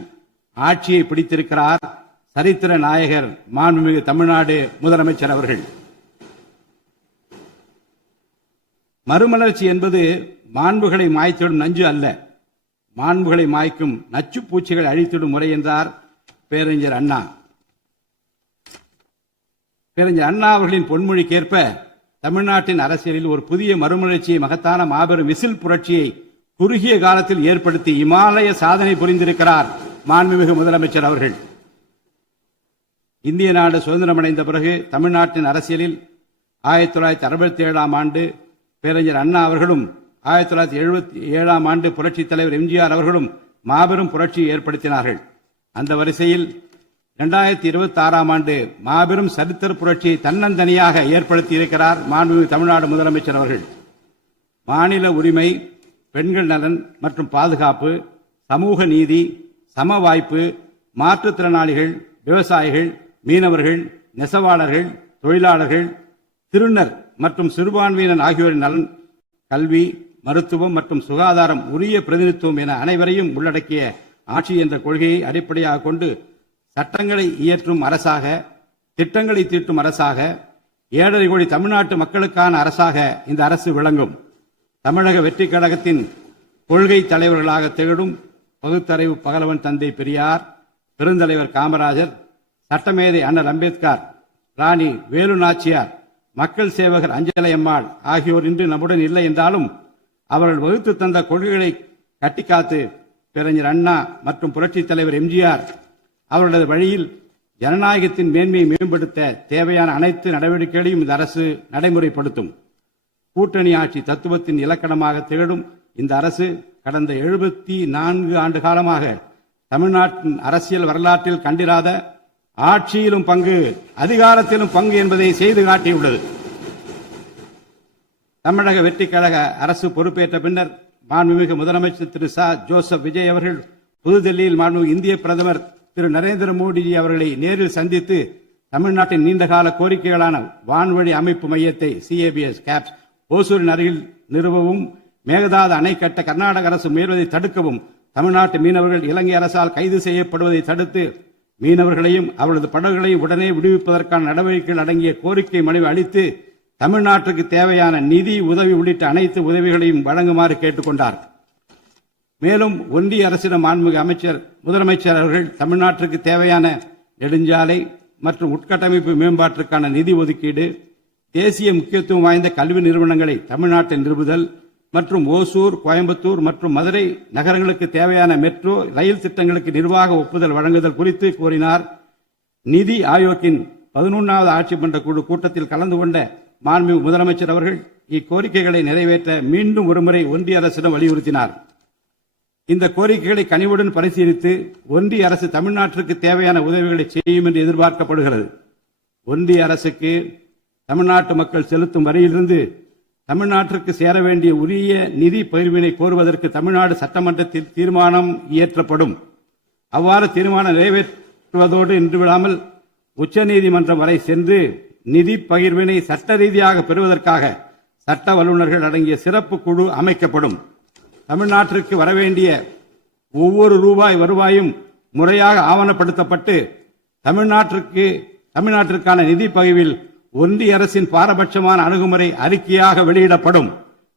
ஆட்சியை பிடித்திருக்கிறார் சரித்திர நாயகர் மாண்புமிகு தமிழ்நாடு முதலமைச்சர் அவர்கள். மறுமலர்ச்சி என்பது மாண்புகளை மாய்த்திடும் நஞ்சு அல்ல, மாண்புகளை மாய்க்கும் நச்சு பூச்சிகளை அழித்திடும் முறை என்றார் பேரறிஞர் அண்ணா. பேரறிஞர் அண்ணா அவர்களின் பொன்மொழிக்கேற்ப தமிழ்நாட்டின் அரசியலில் ஒரு புதிய மறுமலர்ச்சியை, மகத்தான மாபெரும் விசில் புரட்சியை குறுகிய காலத்தில் ஏற்படுத்தி இமாலய சாதனை புரிந்திருக்கிறார் மாண்புமிகு முதலமைச்சர் அவர்கள். இந்திய நாடு சுதந்திரமடைந்த பிறகு தமிழ்நாட்டின் அரசியலில் 1967ஆம் ஆண்டு பேரறிஞர் அண்ணா அவர்களும் 1977ஆம் ஆண்டு புரட்சித் தலைவர் எம்ஜிஆர் அவர்களும் மாபெரும் புரட்சியை ஏற்படுத்தினார்கள். அந்த வரிசையில் 2026ஆம் ஆண்டு மாபெரும் சரித்திர புரட்சியை தன்னந்தனியாக ஏற்படுத்தி இருக்கிறார் மாண்புமிகு தமிழ்நாடு முதலமைச்சர் அவர்கள். மாநில உரிமை, பெண்கள் நலன் மற்றும் பாதுகாப்பு, சமூக நீதி, சம வாய்ப்பு, மாற்றுத்திறனாளிகள், விவசாயிகள், மீனவர்கள், நெசவாளர்கள், தொழிலாளர்கள், திருநர் மற்றும் சிறுபான்மையினர் ஆகியோரின் நலன், கல்வி, மருத்துவம் மற்றும் சுகாதாரம், உரிய பிரதிநிதித்துவம் என அனைவரையும் உள்ளடக்கிய ஆட்சி என்ற கொள்கையை அடிப்படையாக கொண்டு சட்டங்களை இயற்றும் அரசாக, திட்டங்களை தீட்டும் அரசாக, 7.5 கோடி தமிழ்நாட்டு மக்களுக்கான அரசாக இந்த அரசு விளங்கும். தமிழக வெற்றி கழகத்தின் கொள்கை தலைவர்களாக திகழும் பகுத்தறிவு பகலவன் தந்தை பெரியார், பெருந்தலைவர் காமராஜர், சட்டமேதை அண்ணல் அம்பேத்கர், ராணி வேலு நாச்சியார், மக்கள் சேவகர் அஞ்சலை அம்மாள் ஆகியோர் இன்று நம்முடன் இல்லை என்றாலும் அவர்கள் வகுத்து தந்த கொள்கைகளை கட்டிக்காத்து பேரறிஞர் அண்ணா மற்றும் புரட்சித் தலைவர் எம்ஜிஆர் அவர்களது வழியில் ஜனநாயகத்தின் மேன்மையை மேம்படுத்த தேவையான அனைத்து நடவடிக்கைகளையும் இந்த அரசு நடைமுறைப்படுத்தும். கூட்டணி ஆட்சி தத்துவத்தின் இலக்கணமாக திகழும் இந்த அரசு கடந்த 74 ஆண்டு காலமாக தமிழ்நாட்டின் அரசியல் வரலாற்றில் கண்டிராத ஆட்சியிலும் பங்கு, அதிகாரத்திலும் பங்கு என்பதை செய்து காட்டியுள்ளது. தமிழக வெற்றி கழக அரசு பொறுப்பேற்ற பின்னர் மாண்புமிகு முதலமைச்சர் திரு ச. ஜோசப் விஜய் அவர்கள் புதுதில்லியில் மாண்புமிகு இந்திய பிரதமர் திரு நரேந்திர மோடி அவர்களை நேரில் சந்தித்து தமிழ்நாட்டின் நீண்டகால கோரிக்கைகளான வான்வழி அமைப்பு மையத்தை CABS கேப்ஸ் ஓசூரின் அருகில் நிறுவவும், மேகதாது அணை கட்ட கர்நாடக அரசு முயல்வதை தடுக்கவும், தமிழ்நாட்டு மீனவர்கள் இலங்கை அரசால் கைது செய்யப்படுவதை தடுத்து மீனவர்களையும் அவரது படகுகளையும் உடனே விடுவிப்பதற்கான நடவடிக்கைகள் அடங்கிய கோரிக்கை மனுவை அளித்து தமிழ்நாட்டுக்கு தேவையான நிதி உதவி உள்ளிட்ட அனைத்து உதவிகளையும் வழங்குமாறு கேட்டுக்கொண்டார். மேலும் ஒன்றிய அரசிடம் மாண்புமிகு முதலமைச்சர் அவர்கள் தமிழ்நாட்டிற்கு தேவையான நெடுஞ்சாலை மற்றும் உட்கட்டமைப்பு மேம்பாட்டிற்கான நிதி ஒதுக்கீடு, தேசிய முக்கியத்துவம் வாய்ந்த கல்வி நிறுவனங்களை தமிழ்நாட்டில் நிறுவுதல் மற்றும் ஓசூர், கோயம்புத்தூர் மற்றும் மதுரை நகரங்களுக்கு தேவையான மெட்ரோ ரயில் திட்டங்களுக்கு நிர்வாக ஒப்புதல் வழங்குதல் குறித்து கோரினார். நிதி ஆயோக்கின் 11வது ஆட்சி மன்ற குழு கூட்டத்தில் கலந்து கொண்ட மாண்புமிகு முதலமைச்சர் அவர்கள் இக்கோரிக்கைகளை நிறைவேற்ற மீண்டும் ஒருமுறை ஒன்றிய அரசிடம் வலியுறுத்தினார். இந்த கோரிக்கைகளை கனிவுடன் பரிசீலித்து ஒன்றிய அரசு தமிழ்நாட்டிற்கு தேவையான உதவிகளை செய்யும் என்று எதிர்பார்க்கப்படுகிறது. ஒன்றிய அரசுக்கு தமிழ்நாட்டு மக்கள் செலுத்தும் வரியிலிருந்து தமிழ்நாட்டிற்கு சேர வேண்டிய உரிய நிதி பகிர்வினை கோருவதற்கு தமிழ்நாடு சட்டமன்றத்தில் தீர்மானம் இயற்றப்படும். அவ்வாறு தீர்மானம் நிறைவேற்றுவதோடு நின்று விடாமல் உச்சநீதிமன்றம் வரை சென்று நிதி பகிர்வினை சட்ட ரீதியாக பெறுவதற்காக சட்ட வல்லுநர்கள் அடங்கிய சிறப்பு குழு அமைக்கப்படும். தமிழ்நாட்டிற்கு வரவேண்டிய ஒவ்வொரு ரூபாய் வருவாயும் முறையாக ஆவணப்படுத்தப்பட்டு தமிழ்நாட்டிற்கான நிதி பகிர்வில் ஒன்றிய அரசின் பாரபட்சமான அணுகுமுறை அறிக்கையாக வெளியிடப்படும்.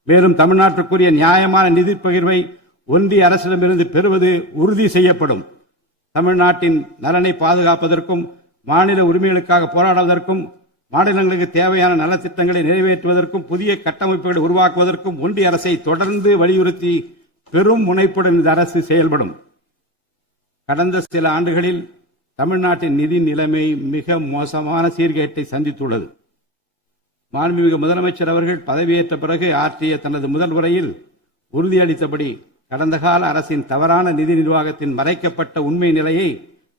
மேலும் தமிழ்நாட்டிற்குரிய நியாயமான நிதி பகிர்வை ஒன்றிய அரசிடமிருந்து பெறுவது உறுதி செய்யப்படும். தமிழ்நாட்டின் நலனை பாதுகாப்பதற்கும் மாநில உரிமைகளுக்காக போராடுவதற்கும் மாநிலங்களுக்கு தேவையான நலத்திட்டங்களை நிறைவேற்றுவதற்கும் புதிய கட்டமைப்புகளை உருவாக்குவதற்கும் ஒன்றிய அரசை தொடர்ந்து வலியுறுத்தி பெரும் முனைப்புடன் இந்த அரசு செயல்படும். கடந்த சில ஆண்டுகளில் தமிழ்நாட்டின் நிதி நிலைமை மிக மோசமான சீர்கேட்டை சந்தித்துள்ளது. மாண்புமிகு முதலமைச்சர் அவர்கள் பதவியேற்ற பிறகு ஆற்றிய தனது முதல் உரையில் உறுதியளித்தபடி கடந்த கால அரசின் தவறான நிதி நிர்வாகத்தின் மறைக்கப்பட்ட உண்மை நிலையை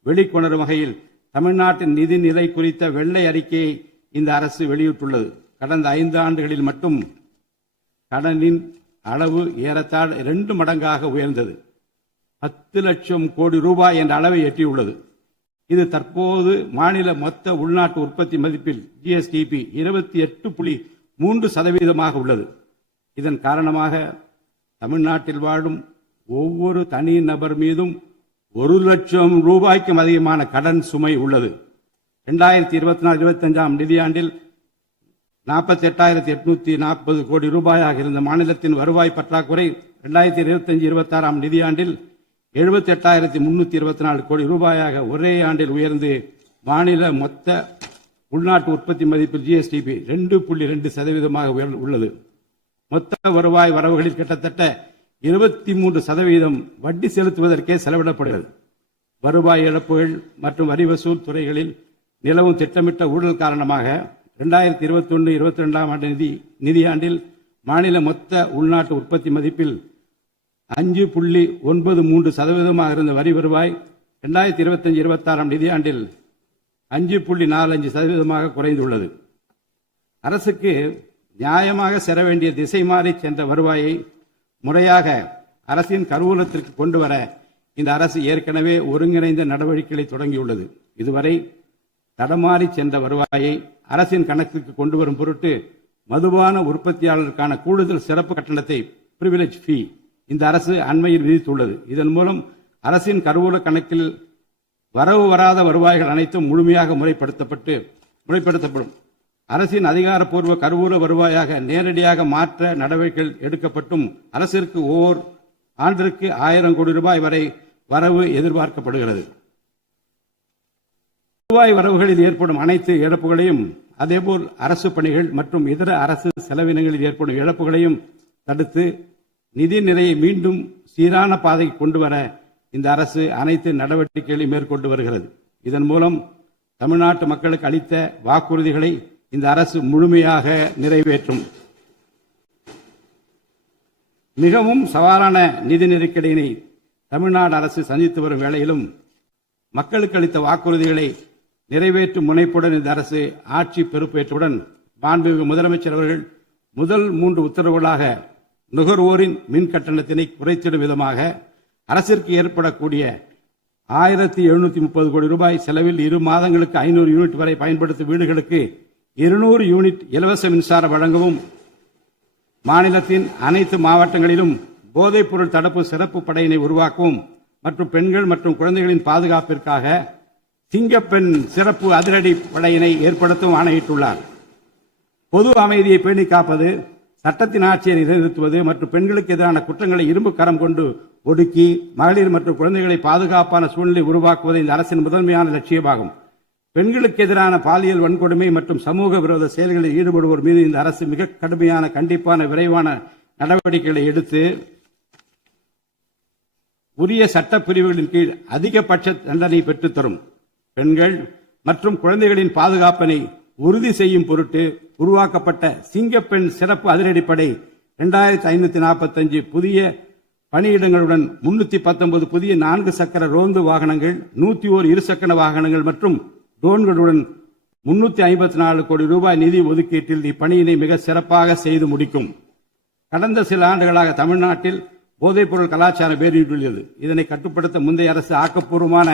வெளிக்கொணரும் வகையில் தமிழ்நாட்டின் நிதி நிலை குறித்த வெள்ளை அறிக்கையை இந்த அரசு வெளியிட்டுள்ளது. கடந்த 5 ஆண்டுகளில் மட்டும் கடனின் அளவு ஏறத்தாழ 2 மடங்காக உயர்ந்தது. 10 லட்சம் கோடி ரூபாய் என்ற அளவை எட்டியுள்ளது. இது தற்போது மாநில மொத்த உள்நாட்டு உற்பத்தி மதிப்பில் ஜிஎஸ்டிபி 28.3% உள்ளது. இதன் காரணமாக தமிழ்நாட்டில் வாழும் ஒவ்வொரு தனி நபர் மீதும் 1 லட்சம் ரூபாய்க்கும் அதிகமான கடன் சுமை உள்ளது. 2024-25 நிதியாண்டில் 48,840 கோடி ரூபாயாக இருந்த மாநிலத்தின் வருவாய் பற்றாக்குறை 2025-26 நிதியாண்டில் 78,324 கோடி ரூபாயாக ஒரே ஆண்டில் உயர்ந்து மாநில மொத்த உள்நாட்டு உற்பத்தி மதிப்பில் ஜிஎஸ்டிபி 2.2% உள்ளது. மொத்த வருவாய் வரவுகளில் கிட்டத்தட்ட 23% வட்டி செலுத்துவதற்கே செலவிடப்படுகிறது. வருவாய் இழப்புகள் மற்றும் வரி வசூல் துறைகளில் நிலவும் திட்டமிட்ட ஊழல் காரணமாக 2021-22 நிதியாண்டில் மாநில மொத்த உள்நாட்டு உற்பத்தி மதிப்பில் 5.93% இருந்த வரி வருவாய் 2025-26 நிதியாண்டில் 5.45% குறைந்துள்ளது. அரசுக்கு நியாயமாக செல்ல வேண்டிய திசை மாறி சென்ற வருவாயை முறையாக அரசின் கருவூலத்திற்கு கொண்டுவர இந்த அரசு ஏற்கனவே ஒருங்கிணைந்த நடவடிக்கைகளை தொடங்கியுள்ளது. இதுவரை தடமாறி சென்ற வருவாயை அரசின் கணக்கிற்கு கொண்டு வரும் பொருட்டு மதுபான உற்பத்தியாளருக்கான கூடுதல் சிறப்பு கட்டணத்தை பிரிவிலேஜ் ஃபீ இந்த அரசு அண்மையில் விதித்துள்ளது. இதன் மூலம் அரசின் கருவூல கணக்கில் வரவு வராத வருவாய்கள் அனைத்தும் முழுமையாக முறைப்படுத்தப்படும். அரசின் அதிகாரப்பூர்வ கருவூல வருவாயாக நேரடியாக மாற்ற நடவடிக்கைகள் எடுக்கப்பட்டும் அரசிற்கு ஓர் ஆண்டிற்கு 1000 கோடி ரூபாய் வரை வரவு எதிர்பார்க்கப்படுகிறது. வருவாய் வரவுகளில் ஏற்படும் அனைத்து இழப்புகளையும் அதேபோல் அரசு பணிகள் மற்றும் இதர அரசு செலவினங்களில் ஏற்படும் இழப்புகளையும் தடுத்து நிதி நிலையை மீண்டும் சீரான பாதைக்கு கொண்டு வர இந்த அரசு அனைத்து நடவடிக்கைகளையும் மேற்கொண்டு வருகிறது. இதன் மூலம் தமிழ்நாட்டு மக்களுக்கு அளித்த வாக்குறுதிகளை இந்த அரசு முழுமையாக நிறைவேற்றும். மிகவும் சவாலான நிதி நெருக்கடியினை தமிழ்நாடு அரசு சந்தித்து வரும் வேளையிலும் மக்களுக்கு அளித்த வாக்குறுதிகளை நிறைவேற்றும் முனைப்புடன் இந்த அரசு ஆட்சி பொறுப்பேற்றவுடன் மாண்புமிகு முதலமைச்சர் அவர்கள் முதல் 3 உத்தரவுகளாக நுகர்வோரின் மின் கட்டணத்தினை குறைத்திடும் விதமாக அரசிற்கு ஏற்படக்கூடிய 1730 கோடி ரூபாய் செலவில் 2 மாதங்களுக்கு 500 யூனிட் வரை பயன்படுத்தும் வீடுகளுக்கு 200 யூனிட் இலவச மின்சாரம் வழங்கவும், மாநிலத்தின் அனைத்து மாவட்டங்களிலும் போதைப்பொருள் தடுப்பு சிறப்பு படையினை உருவாக்கவும் மற்றும் பெண்கள் மற்றும் குழந்தைகளின் பாதுகாப்பிற்காக சிங்கப்பெண் சிறப்பு அதிரடி படையினை ஏற்படுத்தவும் ஆணையிட்டுள்ளார். பொது அமைதியை பேணி காப்பது, சட்டத்தின் ஆட்சியை நிலைநிறுத்துவது மற்றும் பெண்களுக்கு எதிரான குற்றங்களை இரும்பு கரம் கொண்டு ஒடுக்கி மகளிர் மற்றும் குழந்தைகளை பாதுகாப்பான சூழ்நிலை உருவாக்குவது இந்த அரசின் முதன்மையான லட்சியமாகும். பெண்களுக்கு எதிரான பாலியல் வன்கொடுமை மற்றும் சமூக விரோத செயல்களில் ஈடுபடுவோர் மீது இந்த அரசு மிக கடுமையான கண்டிப்பான விரைவான நடவடிக்கைகளை எடுத்து உரிய சட்ட பிரிவுகளின் கீழ் அதிகபட்ச தண்டனை பெற்றுத்தரும். பெண்கள் மற்றும் குழந்தைகளின் பாதுகாப்பினை உறுதி செய்யும் பொருட்டு உருவாக்கப்பட்ட சிங்கப்பெண் சிறப்பு அதிரடிப்படை 2545 புதிய பணியிடங்களுடன் 319 புதிய 4 சக்கர ரோந்து வாகனங்கள், 101 இருசக்கர வாகனங்கள் மற்றும் ட்ரோன்களுடன் 354 கோடி ரூபாய் நிதி ஒதுக்கீட்டில் இப்பணியினை மிக சிறப்பாக செய்து முடிக்கும். கடந்த சில ஆண்டுகளாக தமிழ்நாட்டில் போதைப்பொருள் கலாச்சாரம் வேரூன்றியுள்ளது. இதனை கட்டுப்படுத்த முந்தைய அரசு ஆக்கப்பூர்வமான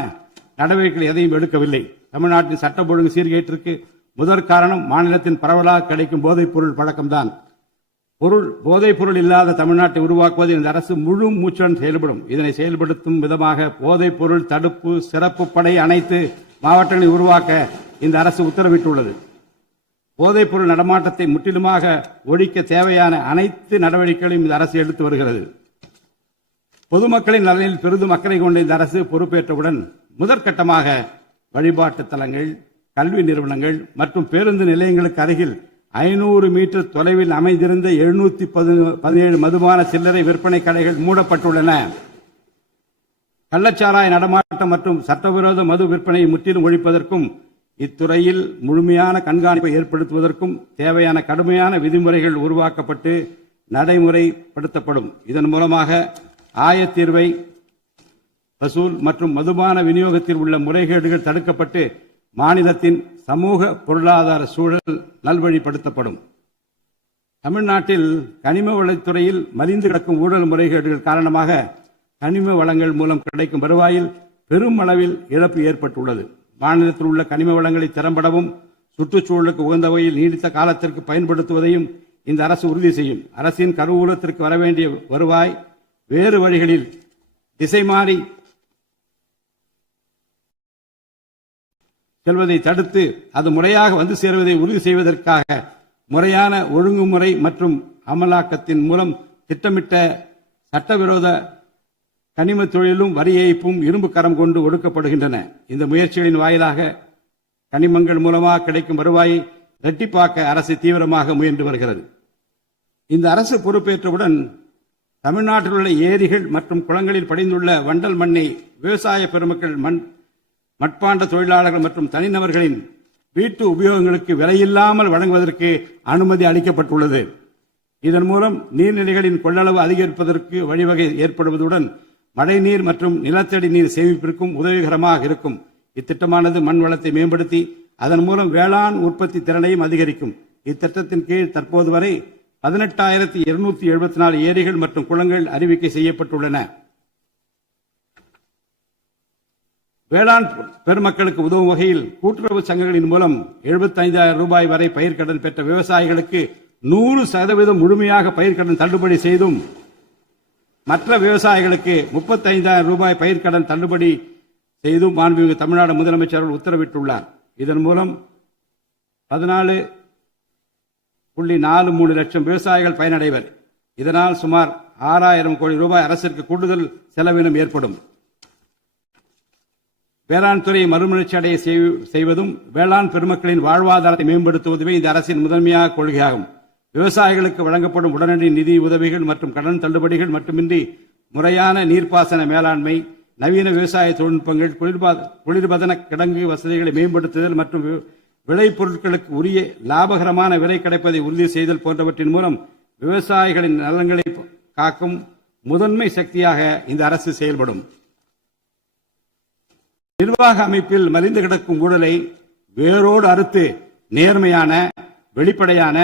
நடவடிக்கைகள் எதையும் எடுக்கவில்லை. தமிழ்நாட்டின் சட்டம் ஒழுங்கு சீர்கேட்டிற்கு முதற் காரணம் மாநிலத்தின் பரவலாக கிடைக்கும் போதைப்பொருள் பழக்கம்தான். போதைப்பொருள் இல்லாத தமிழ்நாட்டை உருவாக்குவது இந்த அரசு முழு மூச்சுடன் செயல்படும். இதனை செயல்படுத்தும் விதமாக போதைப்பொருள் தடுப்பு சிறப்பு படை அனைத்து மாவட்டங்களை உருவாக்க இந்த அரசு உத்தரவிட்டுள்ளது. போதைப்பொருள் நடமாட்டத்தை முற்றிலுமாக ஒழிக்க தேவையான அனைத்து நடவடிக்கைகளையும் இந்த அரசு எடுத்து வருகிறது. பொதுமக்களின் நலனில் பெரிதும் அக்கறை கொண்ட இந்த அரசு பொறுப்பேற்றவுடன் முதற்கட்டமாக வழிபாட்டு தலங்கள், கல்வி நிறுவனங்கள் மற்றும் பேருந்து நிலையங்களுக்கு அருகில் 500 மீட்டர் தொலைவில் அமைந்திருந்த 717 மதுபான சில்லறை விற்பனை கடைகள் மூடப்பட்டுள்ளன. கள்ளச்சாராய நடமாட்டம் மற்றும் சட்டவிரோத மது விற்பனையை முற்றிலும் ஒழிப்பதற்கும் இத்துறையில் முழுமையான கண்காணிப்பை ஏற்படுத்துவதற்கும் தேவையான கடுமையான விதிமுறைகள் உருவாக்கப்பட்டு நடைமுறைப்படுத்தப்படும். இதன் மூலமாக ஆயத்தீர்வை வசூல் மற்றும் மதுபான விநியோகத்தில் உள்ள முறைகேடுகள் தடுக்கப்பட்டு மாநிலத்தின் சமூக பொருளாதார சூழல் நல்வழிப்படுத்தப்படும். தமிழ்நாட்டில் கனிம வளத்துறையில் மலிந்து கிடக்கும் ஊழல் முறைகேடுகள் காரணமாக கனிம வளங்கள் மூலம் கிடைக்கும் வருவாயில் பெரும் அளவில் இழப்பு ஏற்பட்டுள்ளது. மாநிலத்தில் உள்ள கனிம வளங்களை திறம்படவும் சுற்றுச்சூழலுக்கு உகந்த வகையில் நீடித்த காலத்திற்கு பயன்படுத்துவதையும் இந்த அரசு உறுதி செய்யும். அரசின் கருவூலத்திற்கு வரவேண்டிய வருவாய் வேறு வழிகளில் திசை மாறி செல்வதை தடுத்து அது முறையாக வந்து சேருவதை உறுதி செய்வதற்காக முறையான ஒழுங்குமுறை மற்றும் அமலாக்கத்தின் மூலம் திட்டமிட்ட சட்டவிரோத கனிம தொழிலும் வரி ஏய்ப்பும் இரும்பு கரம் கொண்டு ஒடுக்கப்படுகின்றன. இந்த முயற்சிகளின் வாயிலாக கனிமங்கள் மூலமாக கிடைக்கும் வருவாயை இரட்டிப்பாக்க அரசு தீவிரமாக முயன்று வருகிறது. இந்த அரசு பொறுப்பேற்றவுடன் தமிழ்நாட்டில் உள்ள ஏரிகள் மற்றும் குளங்களில் படிந்துள்ள வண்டல் மண்ணை விவசாய பெருமக்கள், மட்பாண்ட தொழிலாளர்கள் மற்றும் தனிநபர்களின் வீட்டு உபயோகங்களுக்கு விலையில்லாமல் வழங்குவதற்கு அனுமதி அளிக்கப்பட்டுள்ளது. இதன் மூலம் நீர்நிலைகளின் கொள்ளளவு அதிகரிப்பதற்கு வழிவகை ஏற்படுவதுடன் மழைநீர் மற்றும் நிலத்தடி நீர் சேமிப்பிற்கும் உதவிகரமாக இருக்கும். இத்திட்டமானது மண் வளத்தை மேம்படுத்தி அதன் மூலம் வேளாண் உற்பத்தி திறனையும் அதிகரிக்கும். இத்திட்டத்தின் கீழ் தற்போது வரை 18,274 ஏரிகள் மற்றும் குளங்கள் அறிவிக்கை செய்யப்பட்டுள்ளன. வேளாண் பெருமக்களுக்கு உதவும் வகையில் கூட்டுறவு சங்கங்களின் மூலம் 75,000 ரூபாய் வரை பயிர்க்கடன் பெற்ற விவசாயிகளுக்கு 100% முழுமையாக பயிர்க்கடன் தள்ளுபடி செய்தும் மற்ற விவசாயிகளுக்கு 35,000 ரூபாய் பயிர்க்கடன் தள்ளுபடி செய்தும் மாண்புமிகு தமிழ்நாடு முதலமைச்சர் அவர்கள் உத்தரவிட்டுள்ளார். இதன் மூலம் 14.43 லட்சம் விவசாயிகள் பயனடைவர். இதனால் சுமார் 6,000 கோடி ரூபாய் அரசிற்கு கூடுதல் செலவினம் ஏற்படும். வேளாண் துறையை மறுமலர்ச்சி அடைய செய்வதும் வேளாண் பெருமக்களின் வாழ்வாதாரத்தை மேம்படுத்துவதுமே இந்த அரசின் முதன்மையாக கொள்கையாகும். விவசாயிகளுக்கு வழங்கப்படும் உடனடி நிதி உதவிகள் மற்றும் கடன் தள்ளுபடிகள் மட்டுமின்றி முறையான நீர்ப்பாசன மேலாண்மை, நவீன விவசாய தொழில்நுட்பங்கள், குளிர்பதன கிடங்கு வசதிகளை மேம்படுத்துதல் மற்றும் விளைபொருட்களுக்கு உரிய லாபகரமான விலை கிடைப்பதை உறுதி செய்தல் போன்றவற்றின் மூலம் விவசாயிகளின் நலன்களை காக்கும் முதன்மை சக்தியாக இந்த அரசு செயல்படும். நிர்வாக அமைப்பில் மலிந்து கிடக்கும் ஊழலை வேரோடு அறுத்து நேர்மையான, வெளிப்படையான,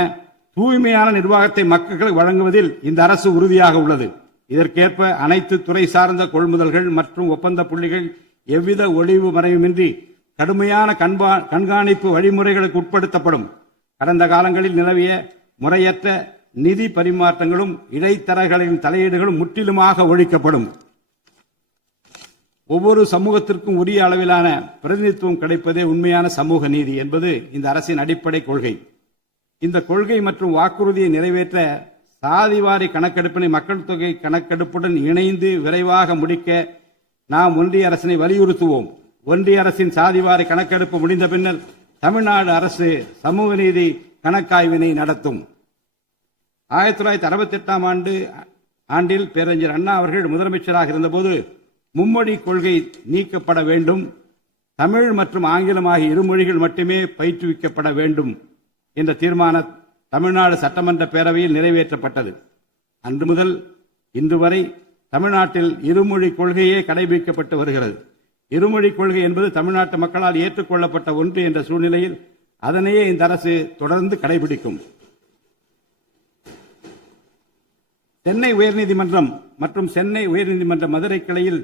தூய்மையான நிர்வாகத்தை மக்களுக்கு வழங்குவதில் இந்த அரசு உறுதியாக உள்ளது. இதற்கேற்ப அனைத்து துறை சார்ந்த கொள்முதல்கள் மற்றும் ஒப்பந்த புள்ளிகள் எவ்வித ஒளிவு மறைவுமின்றி கடுமையான கண்காணிப்பு வழிமுறைகளுக்கு உட்படுத்தப்படும். கடந்த காலங்களில் நிலவிய முறையற்ற நிதி பரிமாற்றங்களும் இடைத்தரகர்களின் தலையீடுகளும் முற்றிலுமாக ஒழிக்கப்படும். ஒவ்வொரு சமூகத்திற்கும் உரிய அளவிலான பிரதிநிதித்துவம் கிடைப்பதே உண்மையான சமூக நீதி என்பது இந்த அரசின் அடிப்படை கொள்கை. இந்த கொள்கை மற்றும் வாக்குறுதியை நிறைவேற்ற சாதிவாரி கணக்கெடுப்பினை மக்கள் தொகை கணக்கெடுப்புடன் இணைந்து விரைவாக முடிக்க நாம் ஒன்றிய அரசினை வலியுறுத்துவோம். ஒன்றிய அரசின் சாதிவாரி கணக்கெடுப்பு முடிந்த பின்னர் தமிழ்நாடு அரசு சமூக நீதி கணக்காய்வினை நடத்தும். 1968 ஆண்டில் பேரறிஞர் அண்ணா அவர்கள் முதலமைச்சராக இருந்தபோது மும்மொழி கொள்கை நீக்கப்பட வேண்டும், தமிழ் மற்றும் ஆங்கிலம் ஆகிய இருமொழிகள் மட்டுமே பயிற்றுவிக்கப்பட வேண்டும் என்ற தீர்மானம் தமிழ்நாடு சட்டமன்ற பேரவையில் நிறைவேற்றப்பட்டது. அன்று முதல் இன்று வரை தமிழ்நாட்டில் இருமொழி கொள்கையே கடைபிடிக்கப்பட்டு வருகிறது. இருமொழி கொள்கை என்பது தமிழ்நாட்டு மக்களால் ஏற்றுக்கொள்ளப்பட்ட ஒன்று என்ற சூழ்நிலையில் அதனையே இந்த அரசு தொடர்ந்து கடைபிடிக்கும். சென்னை உயர்நீதிமன்றம் மற்றும் சென்னை உயர்நீதிமன்ற மதுரை கிளையில்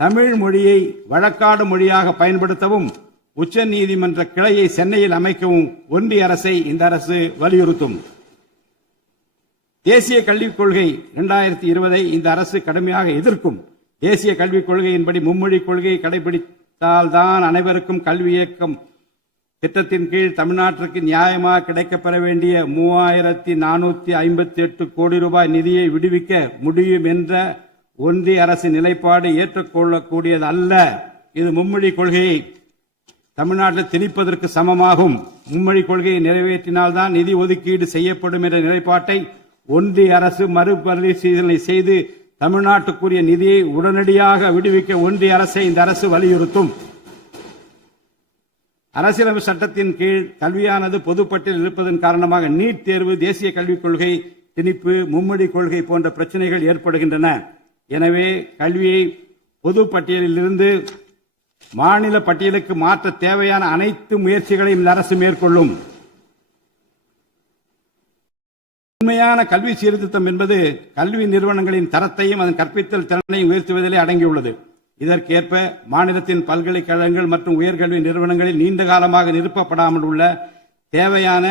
தமிழ் மொழியை வழக்காடு மொழியாக பயன்படுத்தவும் உச்ச நீதிமன்ற கிளையை சென்னையில் அமைக்கவும் ஒன்றிய அரசை இந்த அரசு வலியுறுத்தும். தேசிய கல்விக் கொள்கை 2020 இந்த அரசு கடுமையாக எதிர்க்கும். தேசிய கல்விக் கொள்கையின்படி மும்மொழி கொள்கையை கடைபிடித்தால்தான் அனைவருக்கும் கல்வி இயக்கம் திட்டத்தின் கீழ் தமிழ்நாட்டிற்கு நியாயமாக கிடைக்கப்பெற வேண்டிய 3458 கோடி ரூபாய் நிதியை விடுவிக்க முடியும் என்ற ஒன்றிய அரசின் நிலைப்பாடு ஏற்றுக்கொள்ளக்கூடியது அல்ல. இது மும்மொழி கொள்கையை தமிழ்நாட்டில் திணிப்பதற்கு சமமாகும். மும்மொழி கொள்கையை நிறைவேற்றினால்தான் நிதி ஒதுக்கீடு செய்யப்படும் என்ற நிலைப்பாட்டை ஒன்றிய அரசு மறுபரிசீலனை செய்து தமிழ்நாட்டுக்குரிய நிதியை உடனடியாக விடுவிக்க ஒன்றிய அரசை இந்த அரசு வலியுறுத்தும். அரசியலமைப்பு சட்டத்தின் கீழ் கல்வியானது பொதுப்பட்டியலில் இருப்பதன் காரணமாக நீட் தேர்வு, தேசிய கல்விக் கொள்கை திணிப்பு, மும்மொழி கொள்கை போன்ற பிரச்சனைகள் ஏற்படுகின்றன. எனவே கல்வியை பொது பட்டியலில் இருந்து மாநில பட்டியலுக்கு மாற்ற தேவையான அனைத்து முயற்சிகளையும் இந்த அரசு மேற்கொள்ளும். உண்மையான கல்வி சீர்திருத்தம் என்பது கல்வி நிறுவனங்களின் தரத்தையும் அதன் கற்பித்தல் திறனையும் உயர்த்துவதிலே அடங்கியுள்ளது. இதற்கேற்ப மாநிலத்தின் பல்கலைக்கழகங்கள் மற்றும் உயர்கல்வி நிறுவனங்களில் நீண்ட காலமாக நிரப்பப்படாமல் உள்ள தேவையான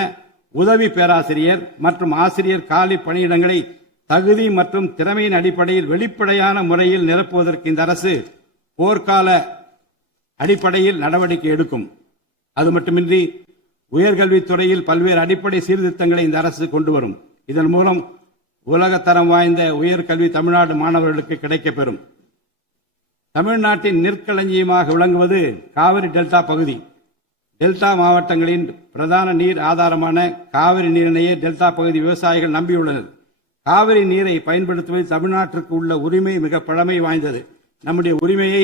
உதவி பேராசிரியர் மற்றும் ஆசிரியர் காலி பணியிடங்களை தகுதி மற்றும் திறமையின் அடிப்படையில் வெளிப்படையான முறையில் நிரப்புவதற்கு இந்த அரசு போர்க்கால அடிப்படையில் நடவடிக்கை எடுக்கும். அது மட்டுமின்றி உயர்கல்வித்துறையில் பல்வேறு அடிப்படை சீர்திருத்தங்களை இந்த அரசு கொண்டு வரும். இதன் மூலம் உலகத்தரம் வாய்ந்த உயர்கல்வி தமிழ்நாடு மாணவர்களுக்கு கிடைக்கப்பெறும். தமிழ்நாட்டின் நெற்களஞ்சியமாக விளங்குவது காவிரி டெல்டா பகுதி. டெல்டா மாவட்டங்களின் பிரதான நீர் ஆதாரமான காவிரி நீரினையே டெல்டா பகுதி விவசாயிகள் நம்பியுள்ளனர். காவிரி நீரை பயன்படுத்துவதில் தமிழ்நாட்டிற்கு உள்ள உரிமை மிக பழமை வாய்ந்தது. நம்முடைய உரிமையை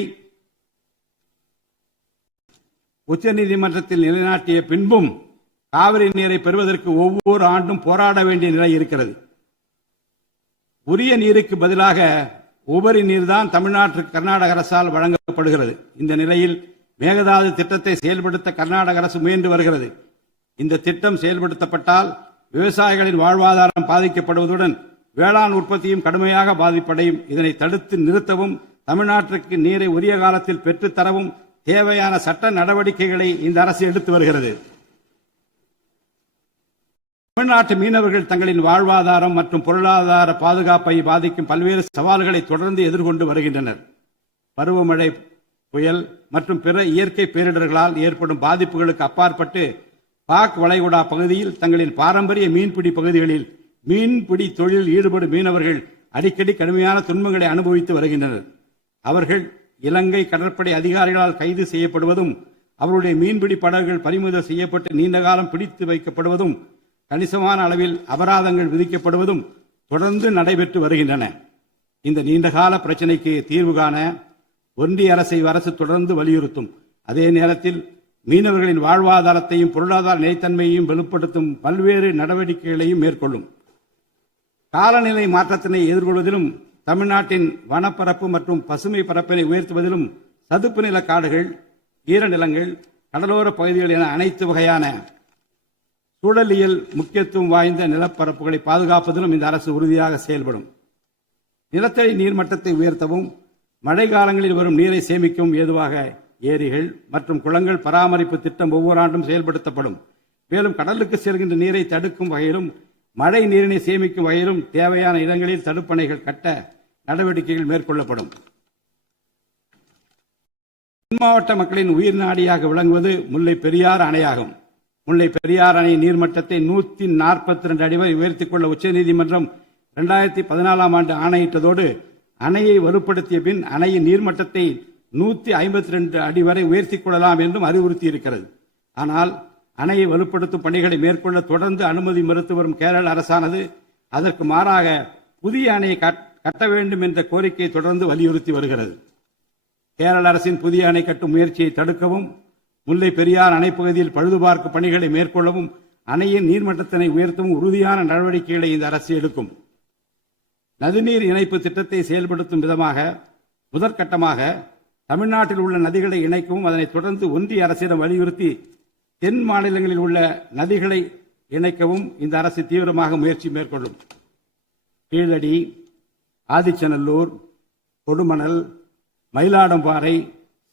உச்சநீதிமன்றத்தில் நிலைநாட்டிய பின்பும் காவிரி நீரை பெறுவதற்கு ஒவ்வொரு ஆண்டும் போராட வேண்டிய நிலை இருக்கிறது. உரிய நீருக்கு பதிலாக உபரி நீர்தான் தமிழ்நாட்டிற்கு கர்நாடக அரசால் வழங்கப்படுகிறது. இந்த நிலையில் மேகதாது திட்டத்தை செயல்படுத்த கர்நாடக அரசு முயன்று வருகிறது. இந்த திட்டம் செயல்படுத்தப்பட்டால் விவசாயிகளின் வாழ்வாதாரம் பாதிக்கப்படுவதுடன் வேளாண் உற்பத்தியும் கடுமையாக பாதிப்படையும். இதனை தடுத்து நிறுத்தவும் தமிழ்நாட்டிற்கு நீரை உரிய காலத்தில் பெற்றுத்தரவும் தேவையான சட்ட நடவடிக்கைகளை இந்த அரசு எடுத்து வருகிறது. தமிழ்நாட்டு மீனவர்கள் தங்களின் வாழ்வாதாரம் மற்றும் பொருளாதார பாதுகாப்பை பாதிக்கும் பல்வேறு சவால்களை தொடர்ந்து எதிர்கொண்டு வருகின்றனர். பருவமழை, புயல் மற்றும் பிற இயற்கை பேரிடர்களால் ஏற்படும் பாதிப்புகளுக்கு அப்பாற்பட்டு பாக் வளைகுடா பகுதியில் தங்களின் பாரம்பரிய மீன்பிடி பகுதிகளில் மீன்பிடி தொழிலில் ஈடுபடும் மீனவர்கள் அடிக்கடி கடுமையான துன்பங்களை அனுபவித்து வருகின்றனர். அவர்கள் இலங்கை கடற்படை அதிகாரிகளால் கைது செய்யப்படுவதும் அவருடைய மீன்பிடி படகுகள் பறிமுதல் செய்யப்பட்டு நீண்ட காலம் பிடித்து வைக்கப்படுவதும் கணிசமான அளவில் அபராதங்கள் விதிக்கப்படுவதும் தொடர்ந்து நடைபெற்று வருகின்றன. இந்த நீண்டகால பிரச்சினைக்கு தீர்வு காண ஒன்றிய அரசு தொடர்ந்து வலியுறுத்தும். அதே நேரத்தில் மீனவர்களின் வாழ்வாதாரத்தையும் பொருளாதார நிலைத்தன்மையையும் வலுப்படுத்தும் பல்வேறு நடவடிக்கைகளையும் மேற்கொள்ளும். காலநிலை மாற்றத்தினை எதிர்கொள்வதிலும் தமிழ்நாட்டின் வனப்பரப்பு மற்றும் பசுமை பரப்பினை உயர்த்துவதிலும் சதுப்பு நில காடுகள், ஈரநிலங்கள், கடலோர பகுதிகள் என அனைத்து வகையான சூழலியல் முக்கியத்துவம் வாய்ந்த நிலப்பரப்புகளை பாதுகாப்பதிலும் இந்த அரசு உறுதியாக செயல்படும். நிலத்தடி நீர்மட்டத்தை உயர்த்தவும் மழை காலங்களில் வரும் நீரை சேமிக்கவும் ஏதுவாக ஏரிகள் மற்றும் குளங்கள் பராமரிப்பு திட்டம் ஒவ்வொரு ஆண்டும் செயல்படுத்தப்படும். மேலும் கடலுக்கு செல்கின்ற நீரை தடுக்கும் வகையிலும் மழை நீரினை சேமிக்கும் வகையிலும் தேவையான இடங்களில் தடுப்பணைகள் கட்ட நடவடிக்கைகள் மேற்கொள்ளப்படும். மாவட்ட மக்களின் உயிர் நாடியாக விளங்குவது முல்லை பெரியாறு அணையாகும். முல்லை பெரியாறு அணை நீர்மட்டத்தை 142 அடி வரை உயர்த்திக் கொள்ள உச்சநீதிமன்றம் 2014 ஆண்டு ஆணையிட்டதோடு அணையை வலுப்படுத்திய பின் அணையின் நீர்மட்டத்தை 152 அடி வரை உயர்த்திக் கொள்ளலாம் என்றும் அறிவுறுத்தி இருக்கிறது. ஆனால் அணையை வலுப்படுத்தும் பணிகளை மேற்கொள்ள தொடர்ந்து அனுமதி மறுத்து வரும் கேரள அரசானது அதற்கு மாறாக புதிய அணையை கட்ட வேண்டும் என்ற கோரிக்கையை தொடர்ந்து வலியுறுத்தி வருகிறது. கேரள அரசின் புதிய அணை கட்டும் முயற்சியை தடுக்கவும், முல்லை பெரியார் அணைப்பகுதியில் பழுதுபார்க்கும் பணிகளை மேற்கொள்ளவும், அணையின் நீர்மட்டத்தினை உயர்த்தவும் உறுதியான நடவடிக்கைகளை இந்த அரசு எடுக்கும். நதிநீர் இணைப்பு திட்டத்தை செயல்படுத்தும் விதமாக முதற்கட்டமாக தமிழ்நாட்டில் உள்ள நதிகளை இணைக்கவும், அதனைத் தொடர்ந்து ஒன்றிய அரசிடம் வலியுறுத்தி தென் மாநிலங்களில் உள்ள நதிகளை இணைக்கவும் இந்த அரசு தீவிரமாக முயற்சி மேற்கொள்ளும். கீழடி, ஆதிச்சநல்லூர், கொடுமணல், மயிலாடம்பாறை,